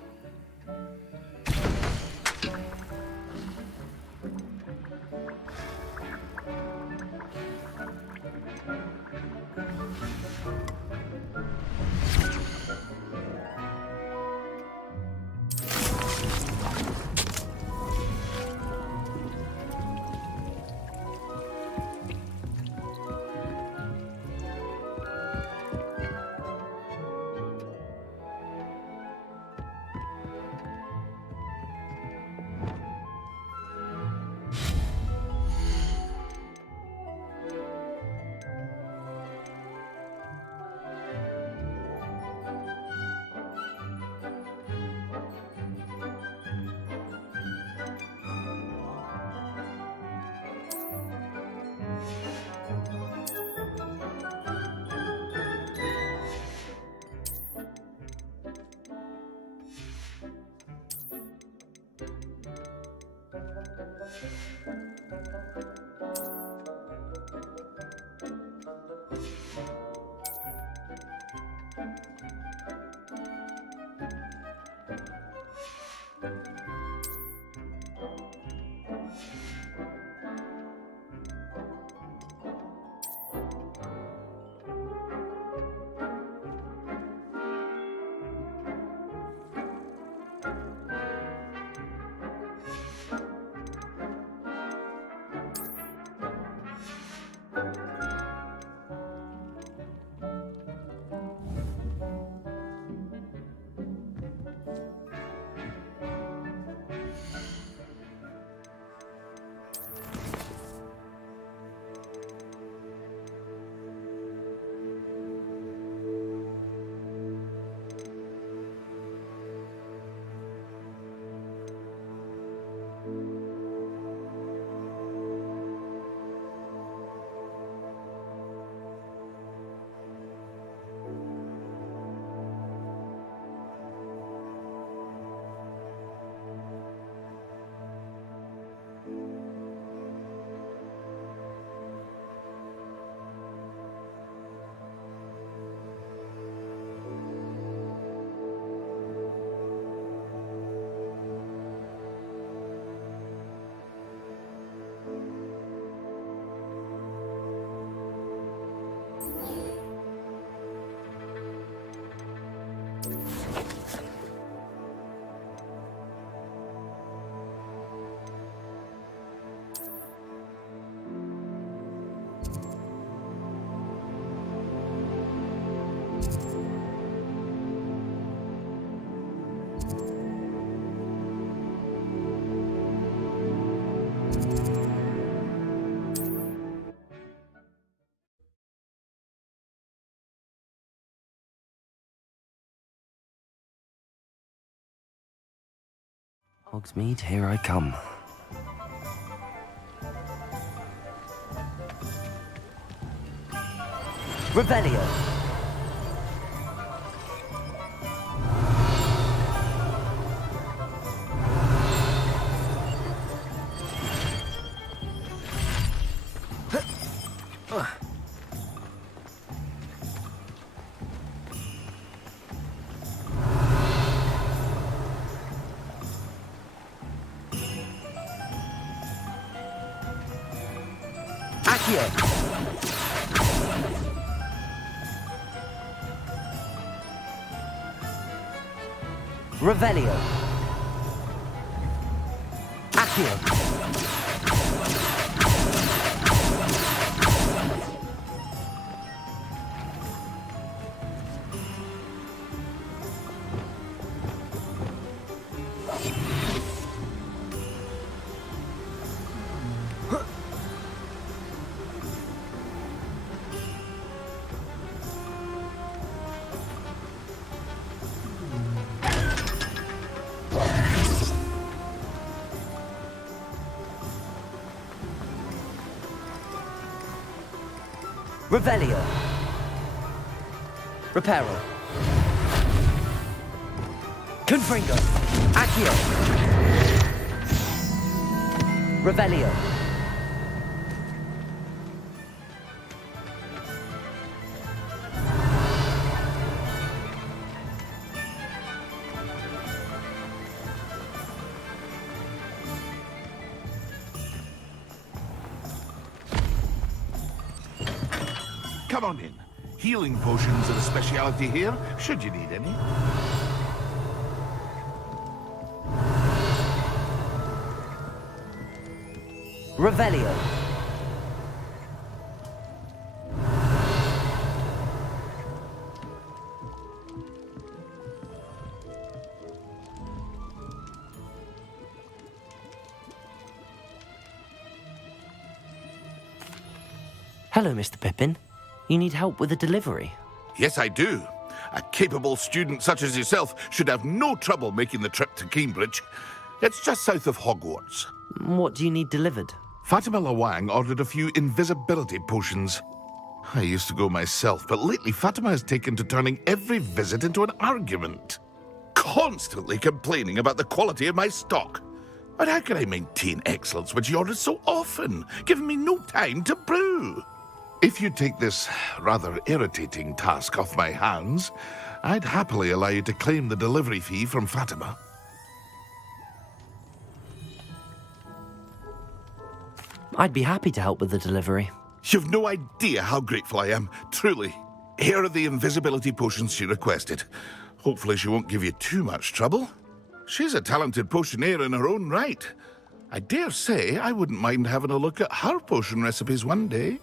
Hogsmeade, here I come. Revelio. Revelio. Accio. Revelio. Reparo. Confringo. Accio. Revelio. Come on in. Healing potions are a speciality here, should you need any. Revelio. Hello, Mr. Pippin. You need help with a delivery? Yes, I do. A capable student such as yourself should have no trouble making the trip to Cambridge. It's just south of Hogwarts. What do you need delivered? Fatima Lawang ordered a few invisibility potions. I used to go myself, but lately Fatima has taken to turning every visit into an argument. Constantly complaining about the quality of my stock. But how can I maintain excellence when she orders so often, giving me no time to brew? If you take this rather irritating task off my hands, I'd happily allow you to claim the delivery fee from Fatima. I'd be happy to help with the delivery. You've no idea how grateful I am, truly. Here are the invisibility potions she requested. Hopefully she won't give you too much trouble. She's a talented potioneer in her own right. I dare say I wouldn't mind having a look at her potion recipes one day.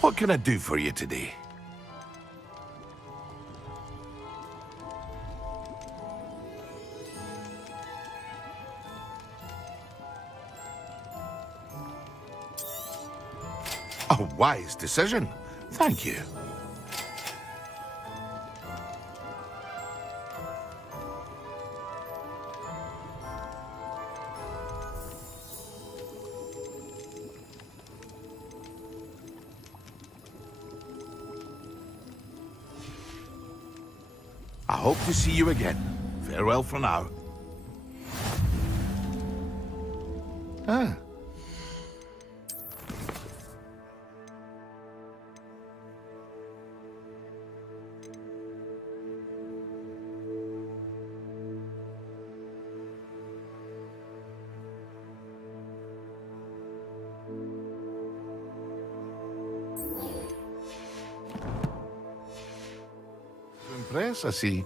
What can I do for you today? A wise decision. Thank you. I hope to see you again. Farewell for now. Ah. Impress, I see.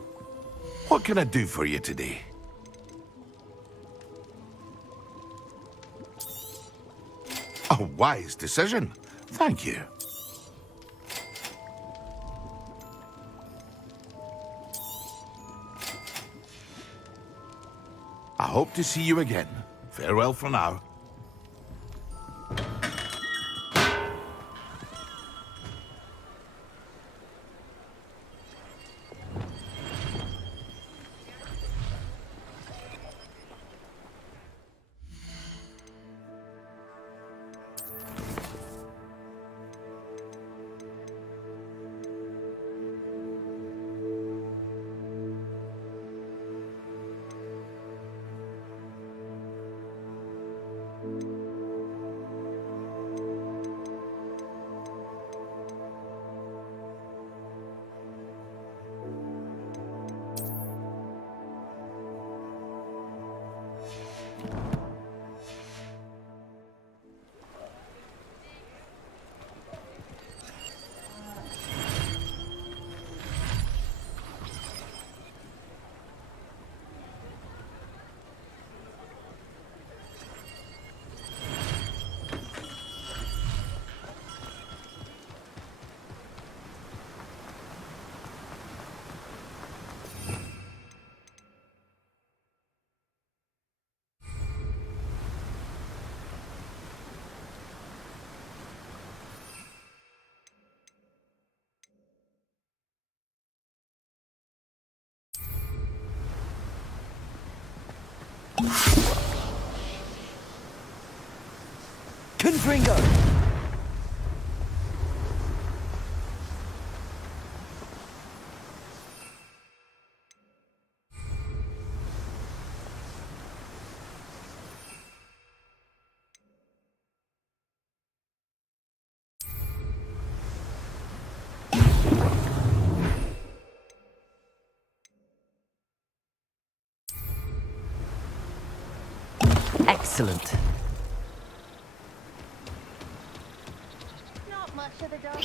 What can I do for you today? A wise decision. Thank you. I hope to see you again. Farewell for now. Confringo! Excellent. Not much of the dark.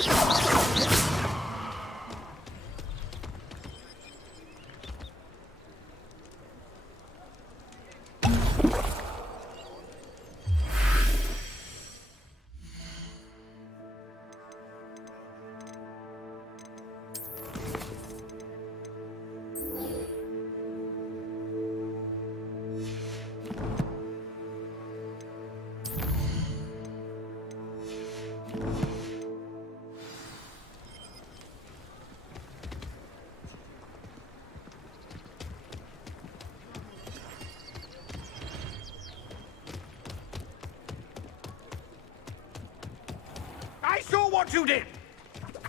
I saw what you did!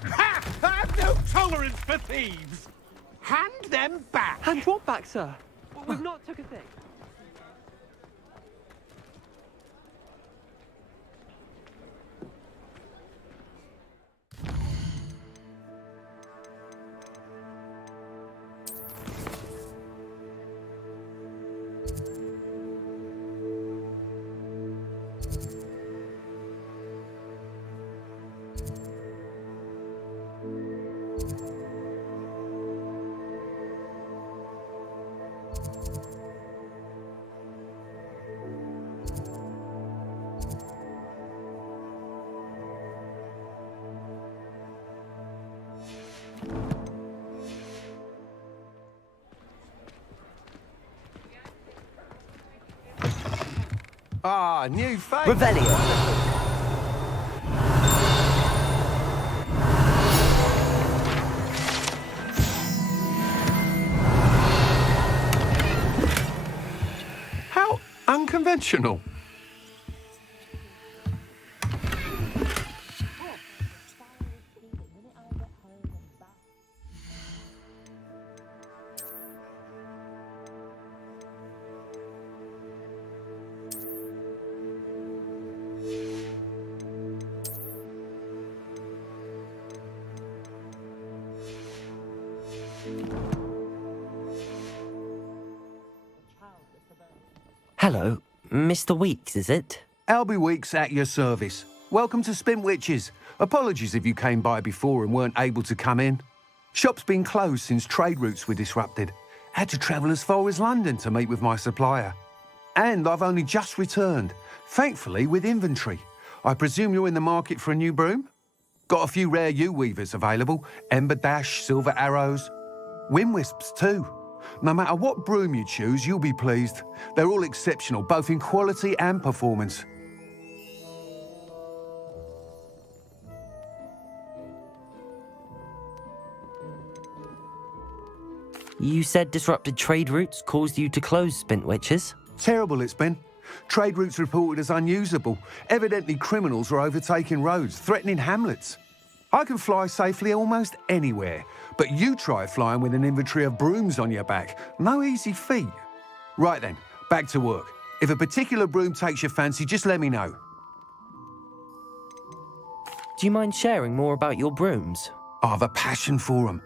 Ha! I have no tolerance for thieves! Hand them back! Hand what back, sir? We've not took a thing. Ah, new face! Revelio! How unconventional. Hello, Mr. Weeks, is it? Albie Weeks at your service. Welcome to Spintwitches. Apologies if you came by before and weren't able to come in. Shop's been closed since trade routes were disrupted. Had to travel as far as London to meet with my supplier. And I've only just returned, thankfully with inventory. I presume you're in the market for a new broom? Got a few rare U-weavers available, Ember Dash, Silver Arrows, Wind Wisps too. No matter what broom you choose, you'll be pleased. They're all exceptional, both in quality and performance. You said disrupted trade routes caused you to close Spintwitches? Terrible it's been. Trade routes reported as unusable. Evidently criminals are overtaking roads, threatening hamlets. I can fly safely almost anywhere, but you try flying with an inventory of brooms on your back. No easy feat. Right then, back to work. If a particular broom takes your fancy, just let me know. Do you mind sharing more about your brooms? I have a passion for them.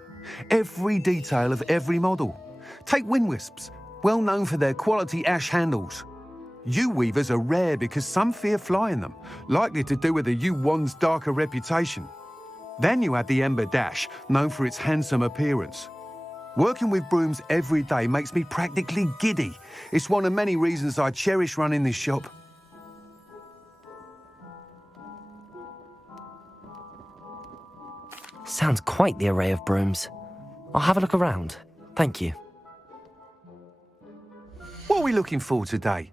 Every detail of every model. Take Wind Wisps, well known for their quality ash handles. U-weavers are rare because some fear flying them, likely to do with the U-wand's darker reputation. Then you have the Ember Dash, known for its handsome appearance. Working with brooms every day makes me practically giddy. It's one of many reasons I cherish running this shop. Sounds quite the array of brooms. I'll have a look around. Thank you. What are we looking for today?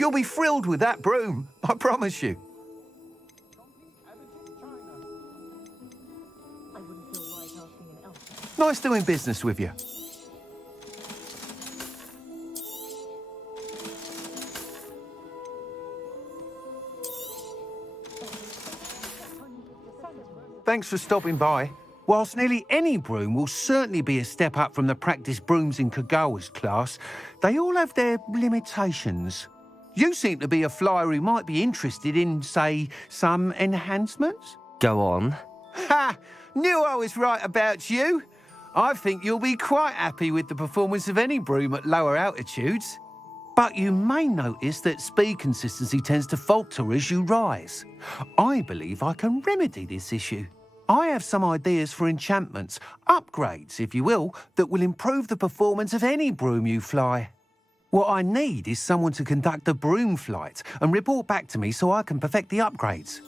You'll be thrilled with that broom, I promise you. Nice doing business with you. Thanks for stopping by. Whilst nearly any broom will certainly be a step up from the practice brooms in Kagawa's class, they all have their limitations. You seem to be a flyer who might be interested in, say, some enhancements? Go on. Ha! Knew I was right about you. I think you'll be quite happy with the performance of any broom at lower altitudes. But you may notice that speed consistency tends to falter as you rise. I believe I can remedy this issue. I have some ideas for enchantments, upgrades, if you will, that will improve the performance of any broom you fly. What I need is someone to conduct a broom flight and report back to me so I can perfect the upgrades.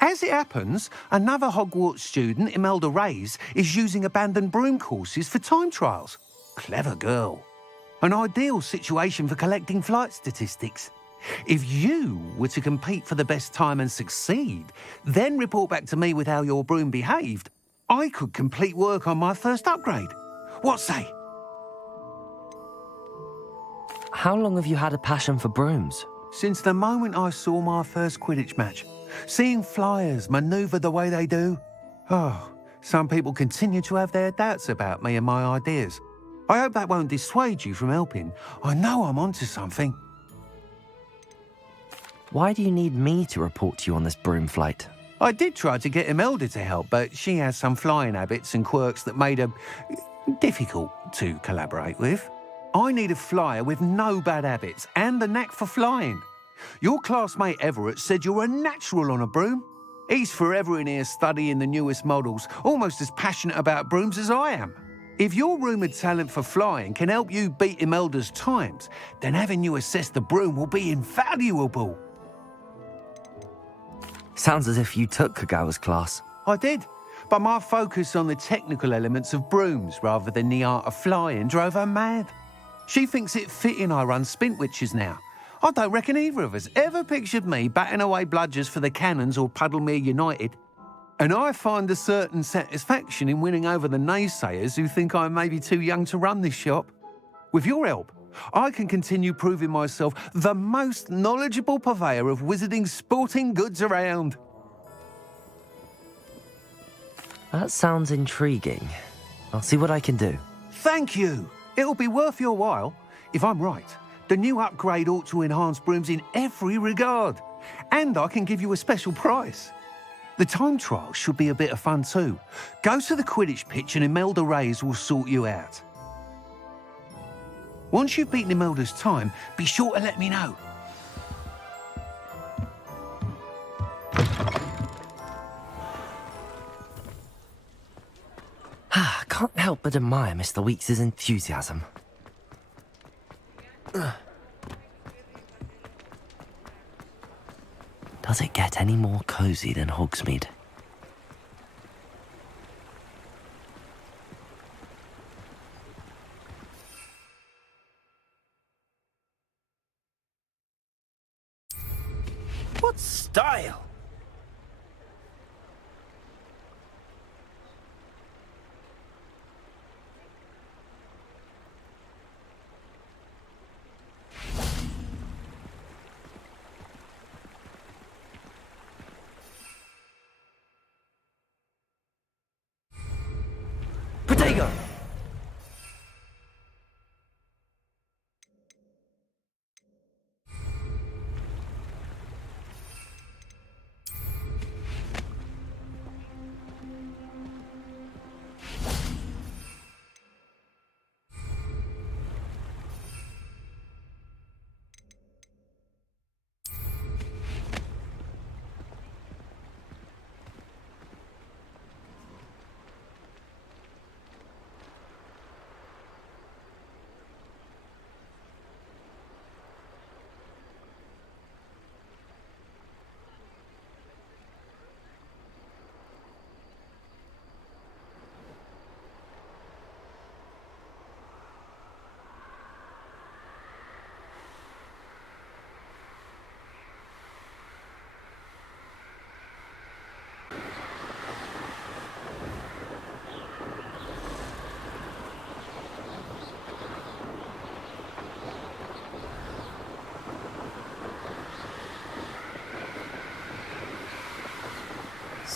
As it happens, another Hogwarts student, Imelda Reyes, is using abandoned broom courses for time trials. Clever girl. An ideal situation for collecting flight statistics. If you were to compete for the best time and succeed, then report back to me with how your broom behaved, I could complete work on my first upgrade. What say? How long have you had a passion for brooms? Since the moment I saw my first Quidditch match. Seeing flyers manoeuvre the way they do. Oh, some people continue to have their doubts about me and my ideas. I hope that won't dissuade you from helping. I know I'm onto something. Why do you need me to report to you on this broom flight? I did try to get Imelda to help, but she has some flying habits and quirks that made her difficult to collaborate with. I need a flyer with no bad habits and the knack for flying. Your classmate Everett said you're a natural on a broom. He's forever in here studying the newest models, almost as passionate about brooms as I am. If your rumoured talent for flying can help you beat Imelda's times, then having you assess the broom will be invaluable. Sounds as if you took Kagawa's class. I did, but my focus on the technical elements of brooms rather than the art of flying drove her mad. She thinks it fitting I run Spintwitches now. I don't reckon either of us ever pictured me batting away bludgers for the Cannons or Puddlemere United. And I find a certain satisfaction in winning over the naysayers who think I may be too young to run this shop. With your help, I can continue proving myself the most knowledgeable purveyor of wizarding sporting goods around. That sounds intriguing. I'll see what I can do. Thank you. It'll be worth your while. If I'm right, the new upgrade ought to enhance brooms in every regard. And I can give you a special price. The time trial should be a bit of fun too. Go to the Quidditch pitch and Imelda Reyes will sort you out. Once you've beaten Imelda's time, be sure to let me know. I can't help but admire Mr. Weeks' enthusiasm. Does it get any more cosy than Hogsmeade? What style? Potato!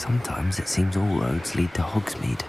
Sometimes it seems all roads lead to Hogsmeade.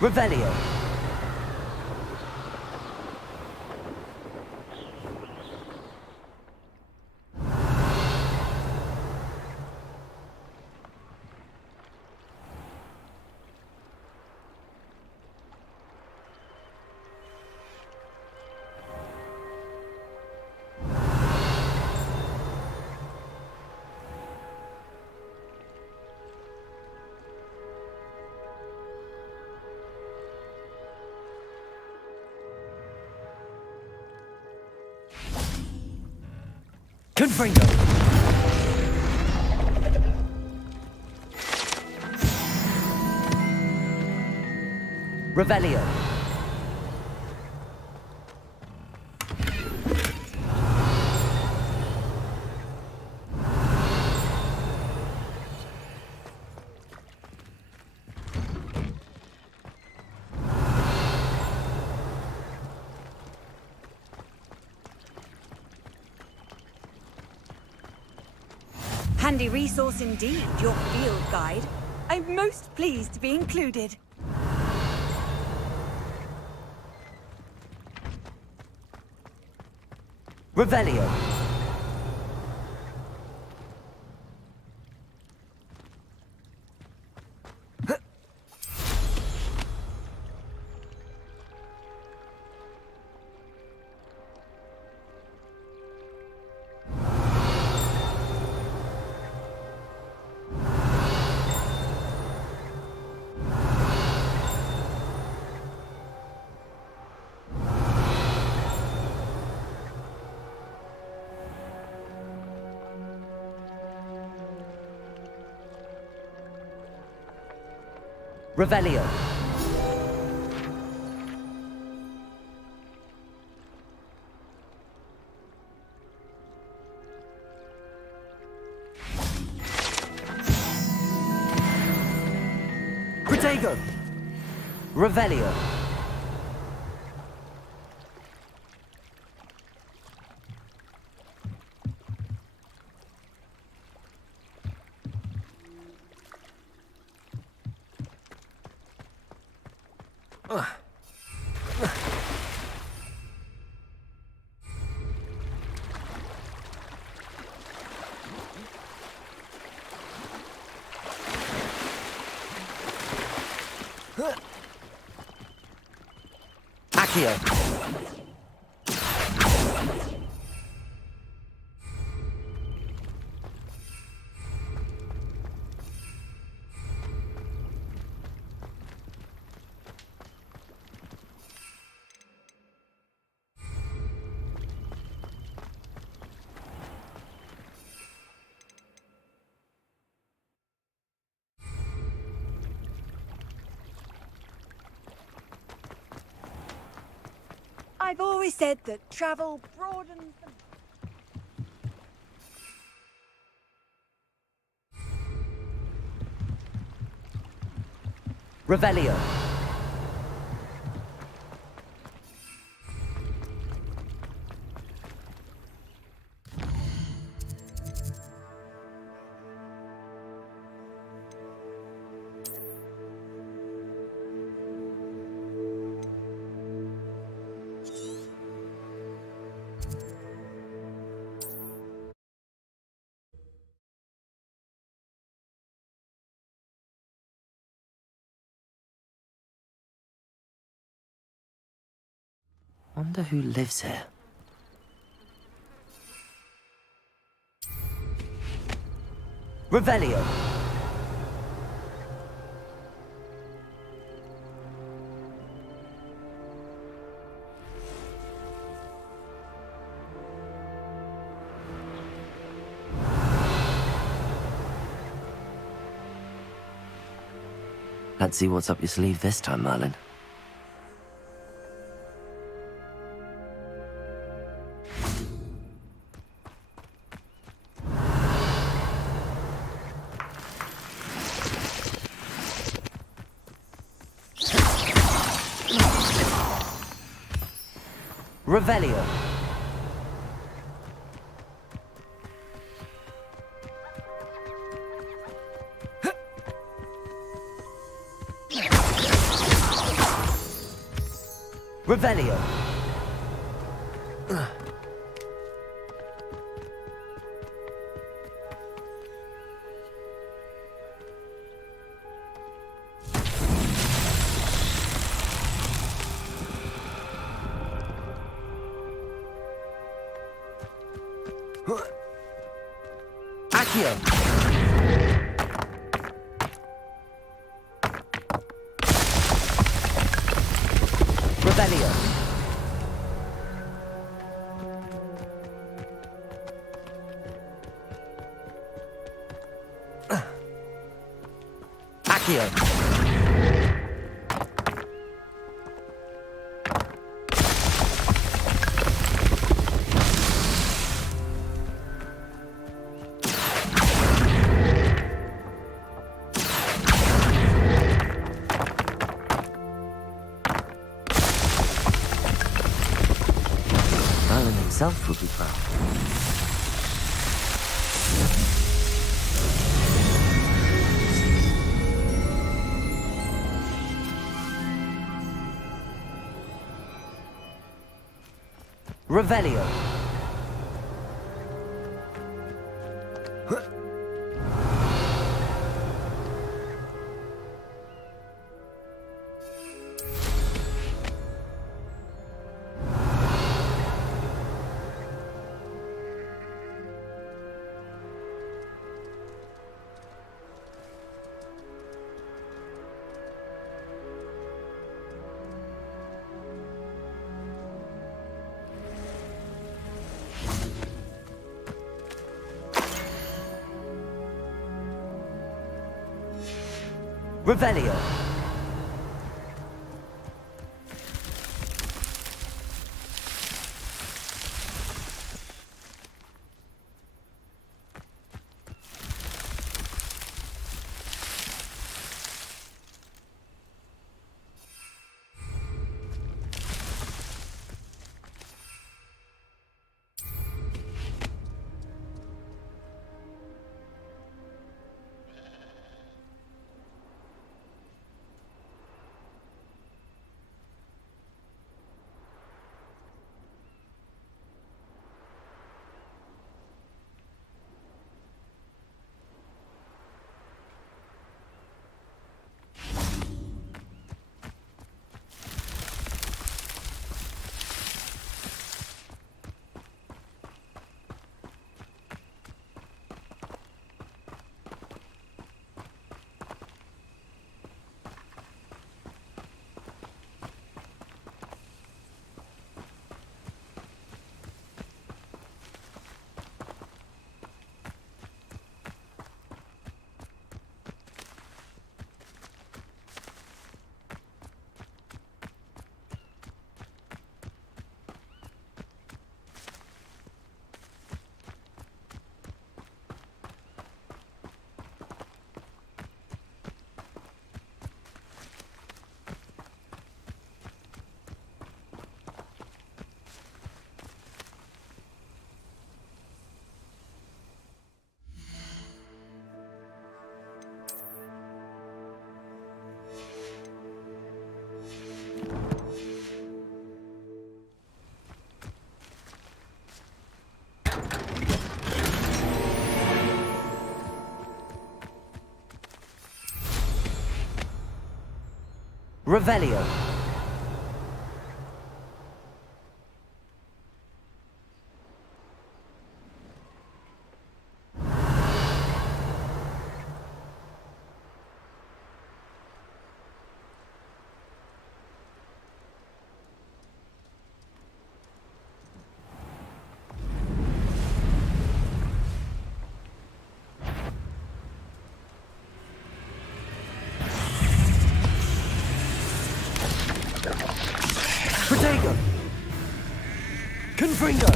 Revelio. Confringo. Revelio. Handy resource indeed, your field guide. I'm most pleased to be included. Revelio. Revelio. Protego. Revelio. Accio. I've always said that travel broadens the... Revelio. Wonder who lives here. Revelio. Let's see what's up your sleeve this time, Merlin. Revelio. Revelio. Accio. Revelio. Accio. Merlin himself would be proud. Revelio. Revelio. Revelio. Confringo!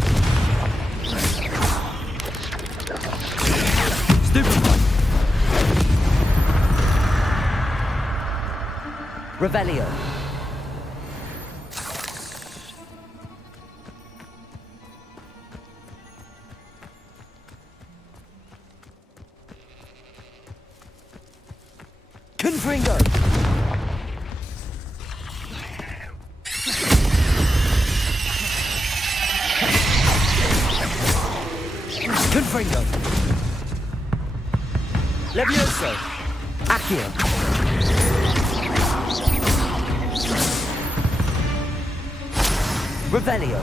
Stupefy! Revelio! Confringo! Confringo! Levioso! Accio! Revelio!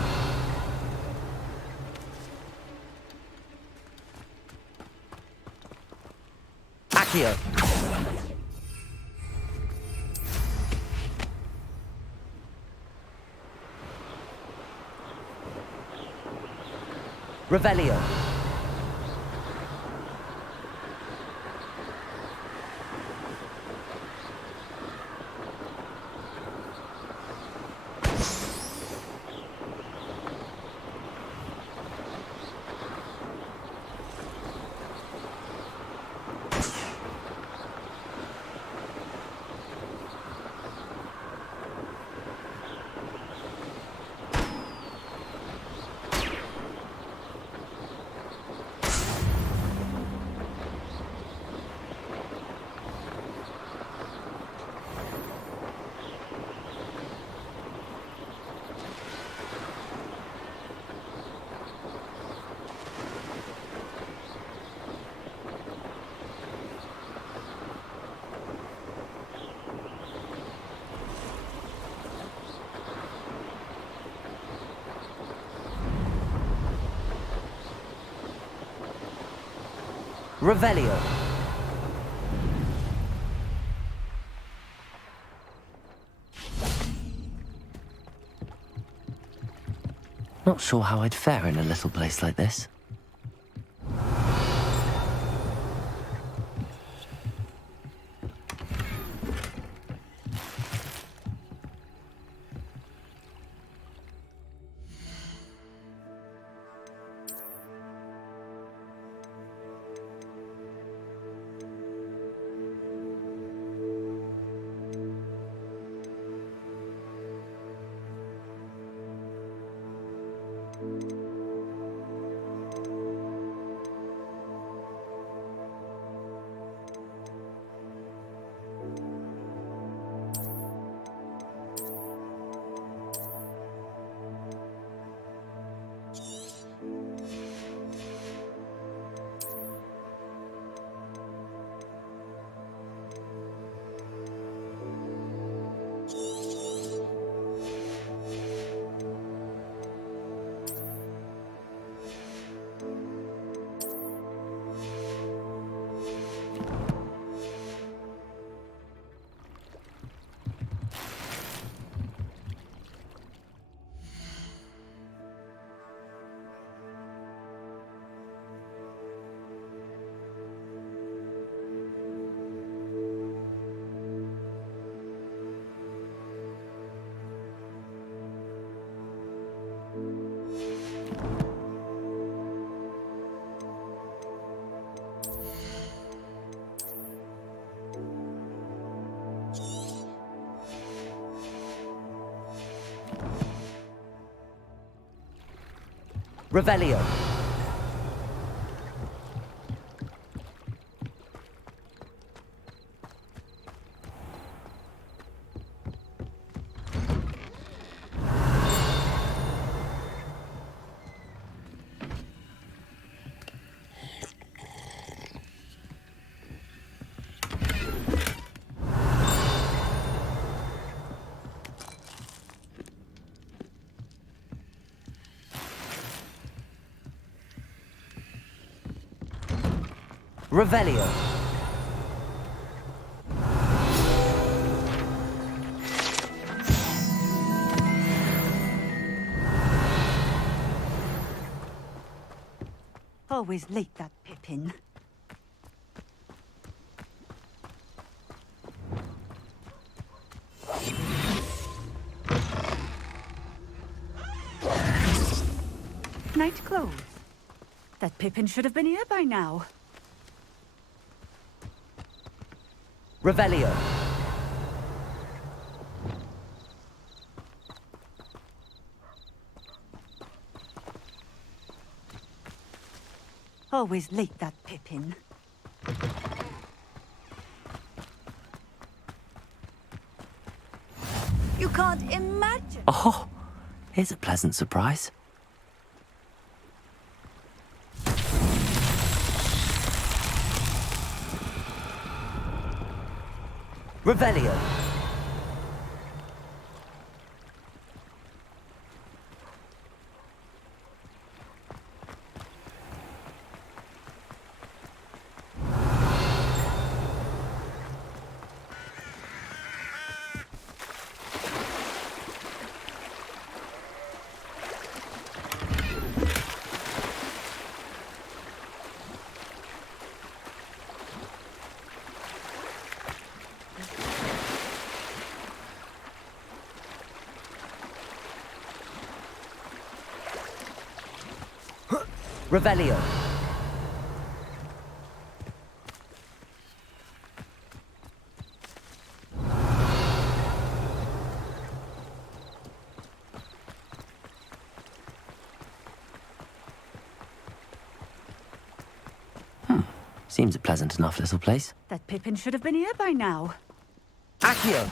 Accio! Revelio! Revelio! Not sure how I'd fare in a little place like this. Revelio. Revelio. Always late, that Pippin. Night clothes. That Pippin should have been here by now. Revelio. Always late, that Pippin. You can't imagine. Oh, here's a pleasant surprise. Revelio. Revelio. Seems a pleasant enough little place. That Pippin should have been here by now. Accio.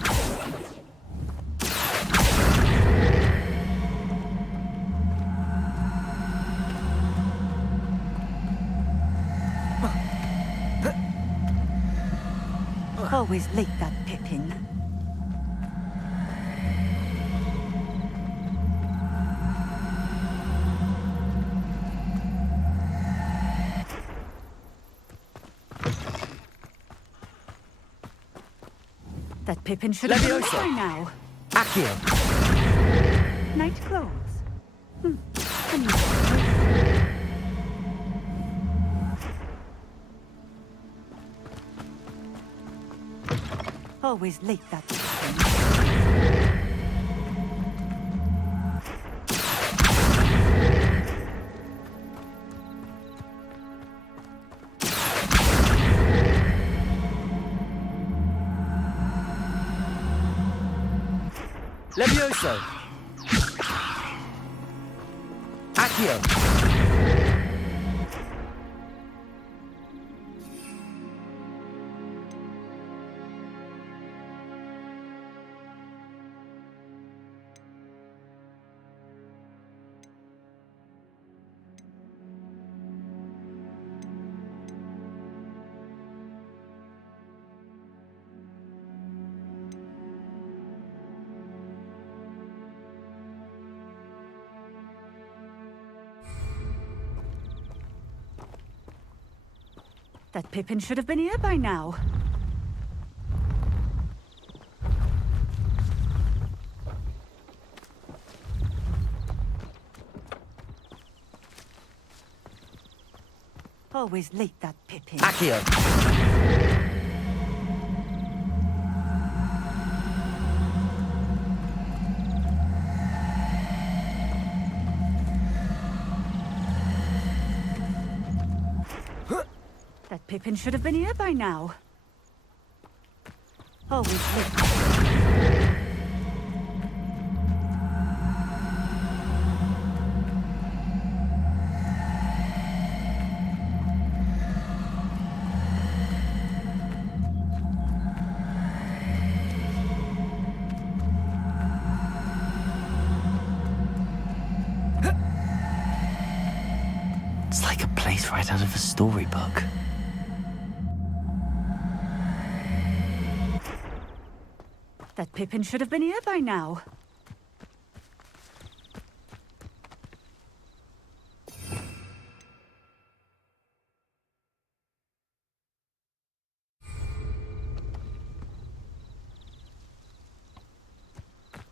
Always late, that Pippin. That Pippin should have been here by now. Accio. Night clothes. Always late, that Pippin. Levioso. Accio. That Pippin should have been here by now. Always late, that Pippin. Accio. That Pippin should have been here by now. Always late. It's like a place right out of a storybook. That Pippin should have been here by now.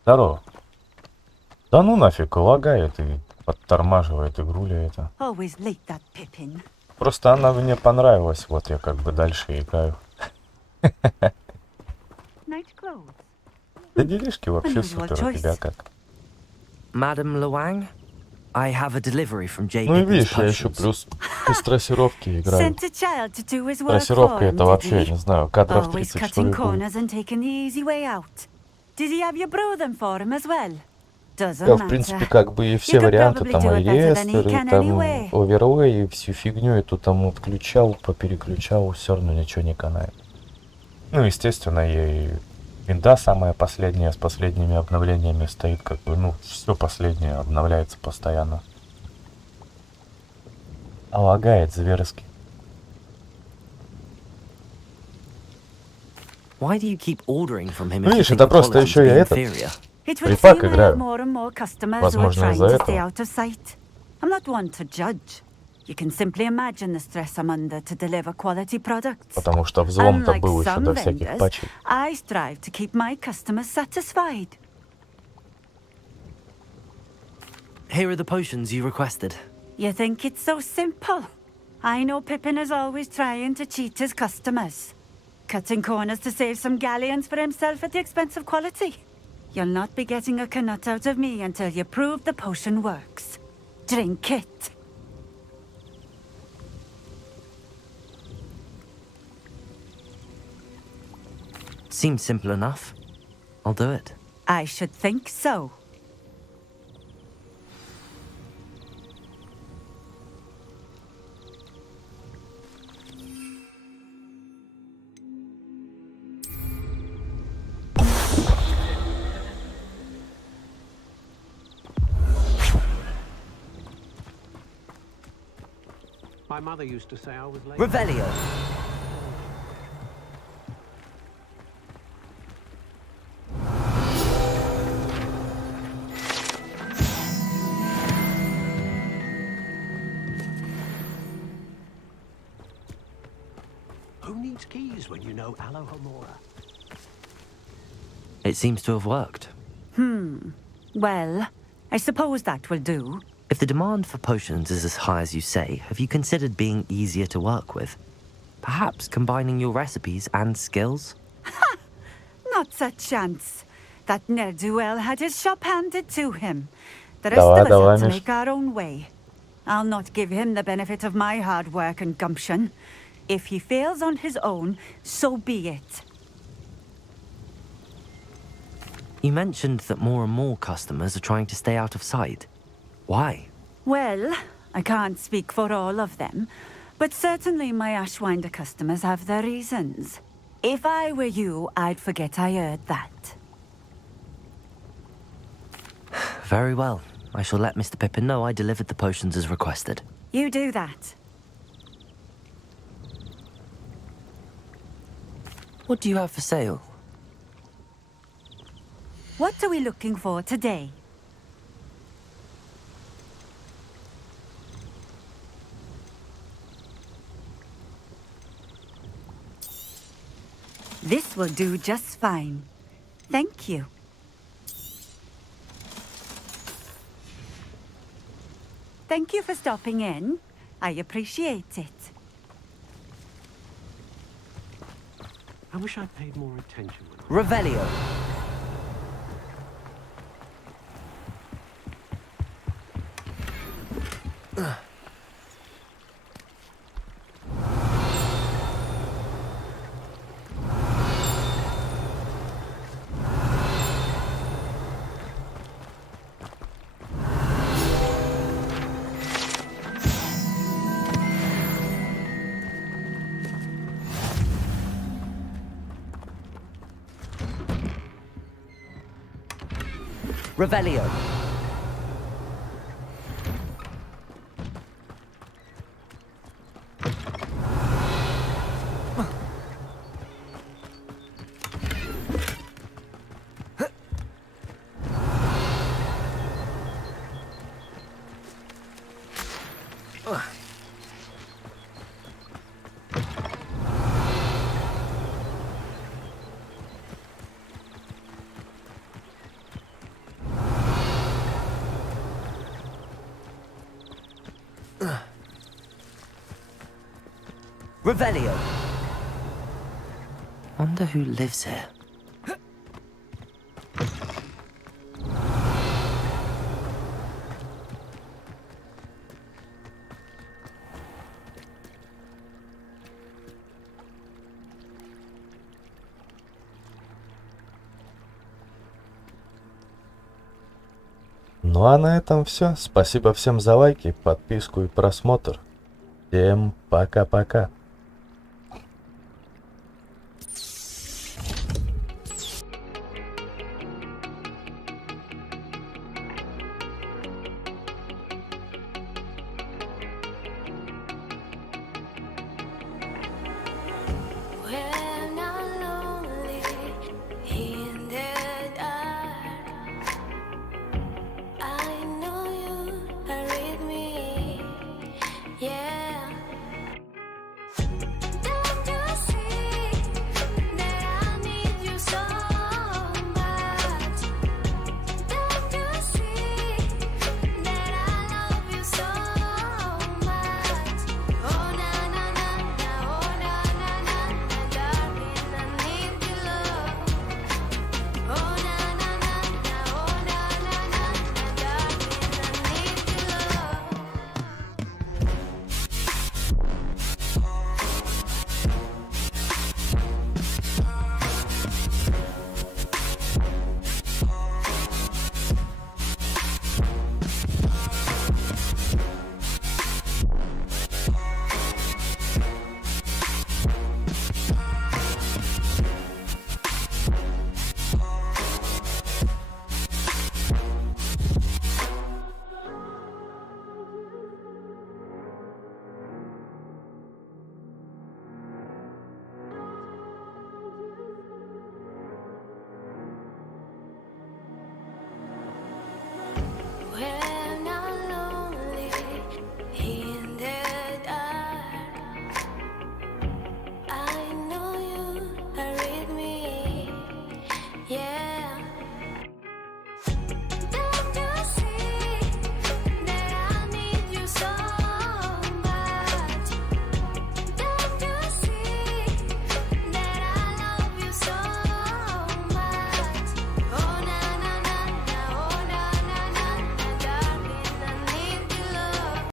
Здорово. Да ну нафиг, лагает и подтормаживает игру ли это. Always late, that Pippin. Просто она мне понравилась, вот я как бы дальше играю. Night clothes. Да делишки вообще супер, у тебя как? Madame Luang, I have a delivery from Jake. Ну и видишь, я еще плюс без трассировки играю. Sent a child to do his work for Трассировка him, это did вообще, he? не знаю, кадров Always 30 что cutting ли будет. corners and taking the easy way out. Did he have you brew them for him as well? Doesn't Я, в matter. принципе, как бы и все You could варианты, probably там do и it better than he реестеры, can там anyway. оверлей, и всю фигню эту там отключал, попереключал, все равно ничего не канает. Ну, естественно, и винда самая последняя с последними обновлениями стоит, как бы, ну, все последнее обновляется постоянно. А лагает зверски. Why do you keep ordering from him? Видишь, это просто еще я этот припак играю. Возможно, из-за этого. I'm not one to judge. You can simply imagine the stress I'm under to deliver quality products. Потому что взлом-то Unlike был еще some до всяких vendors, патчей. I strive to keep my customers satisfied. Here are the potions you requested. You think it's so simple? I know Pippin is always trying to cheat his customers. Cutting corners to save some galleons for himself at the expense of quality. You'll not be getting a canut out of me until you prove the potion works. Drink it. Seems simple enough. I'll do it. I should think so. My mother used to say I was late. Revelio. Who needs keys when you know Alohomora? It seems to have worked. Well, I suppose that will do. If the demand for potions is as high as you say, have you considered being easier to work with? Perhaps combining your recipes and skills? Not a chance. That ne'er-do-well had his shop handed to him. The rest of us had to make our own way. I'll not give him the benefit of my hard work and gumption. If he fails on his own, so be it. You mentioned that more and more customers are trying to stay out of sight. Why? Well, I can't speak for all of them, but certainly my Ashwinder customers have their reasons. If I were you, I'd forget I heard that. Very well. I shall let Mr. Pippin know I delivered the potions as requested. You do that. What do you have for sale? What are we looking for today? This will do just fine. Thank you. Thank you for stopping in. I appreciate it. I wish I paid more attention. Revelio. Revelio. Revelio. Wonder who lives here. Ну а на этом все. Спасибо всем за лайки, подписку и просмотр. Всем пока-пока.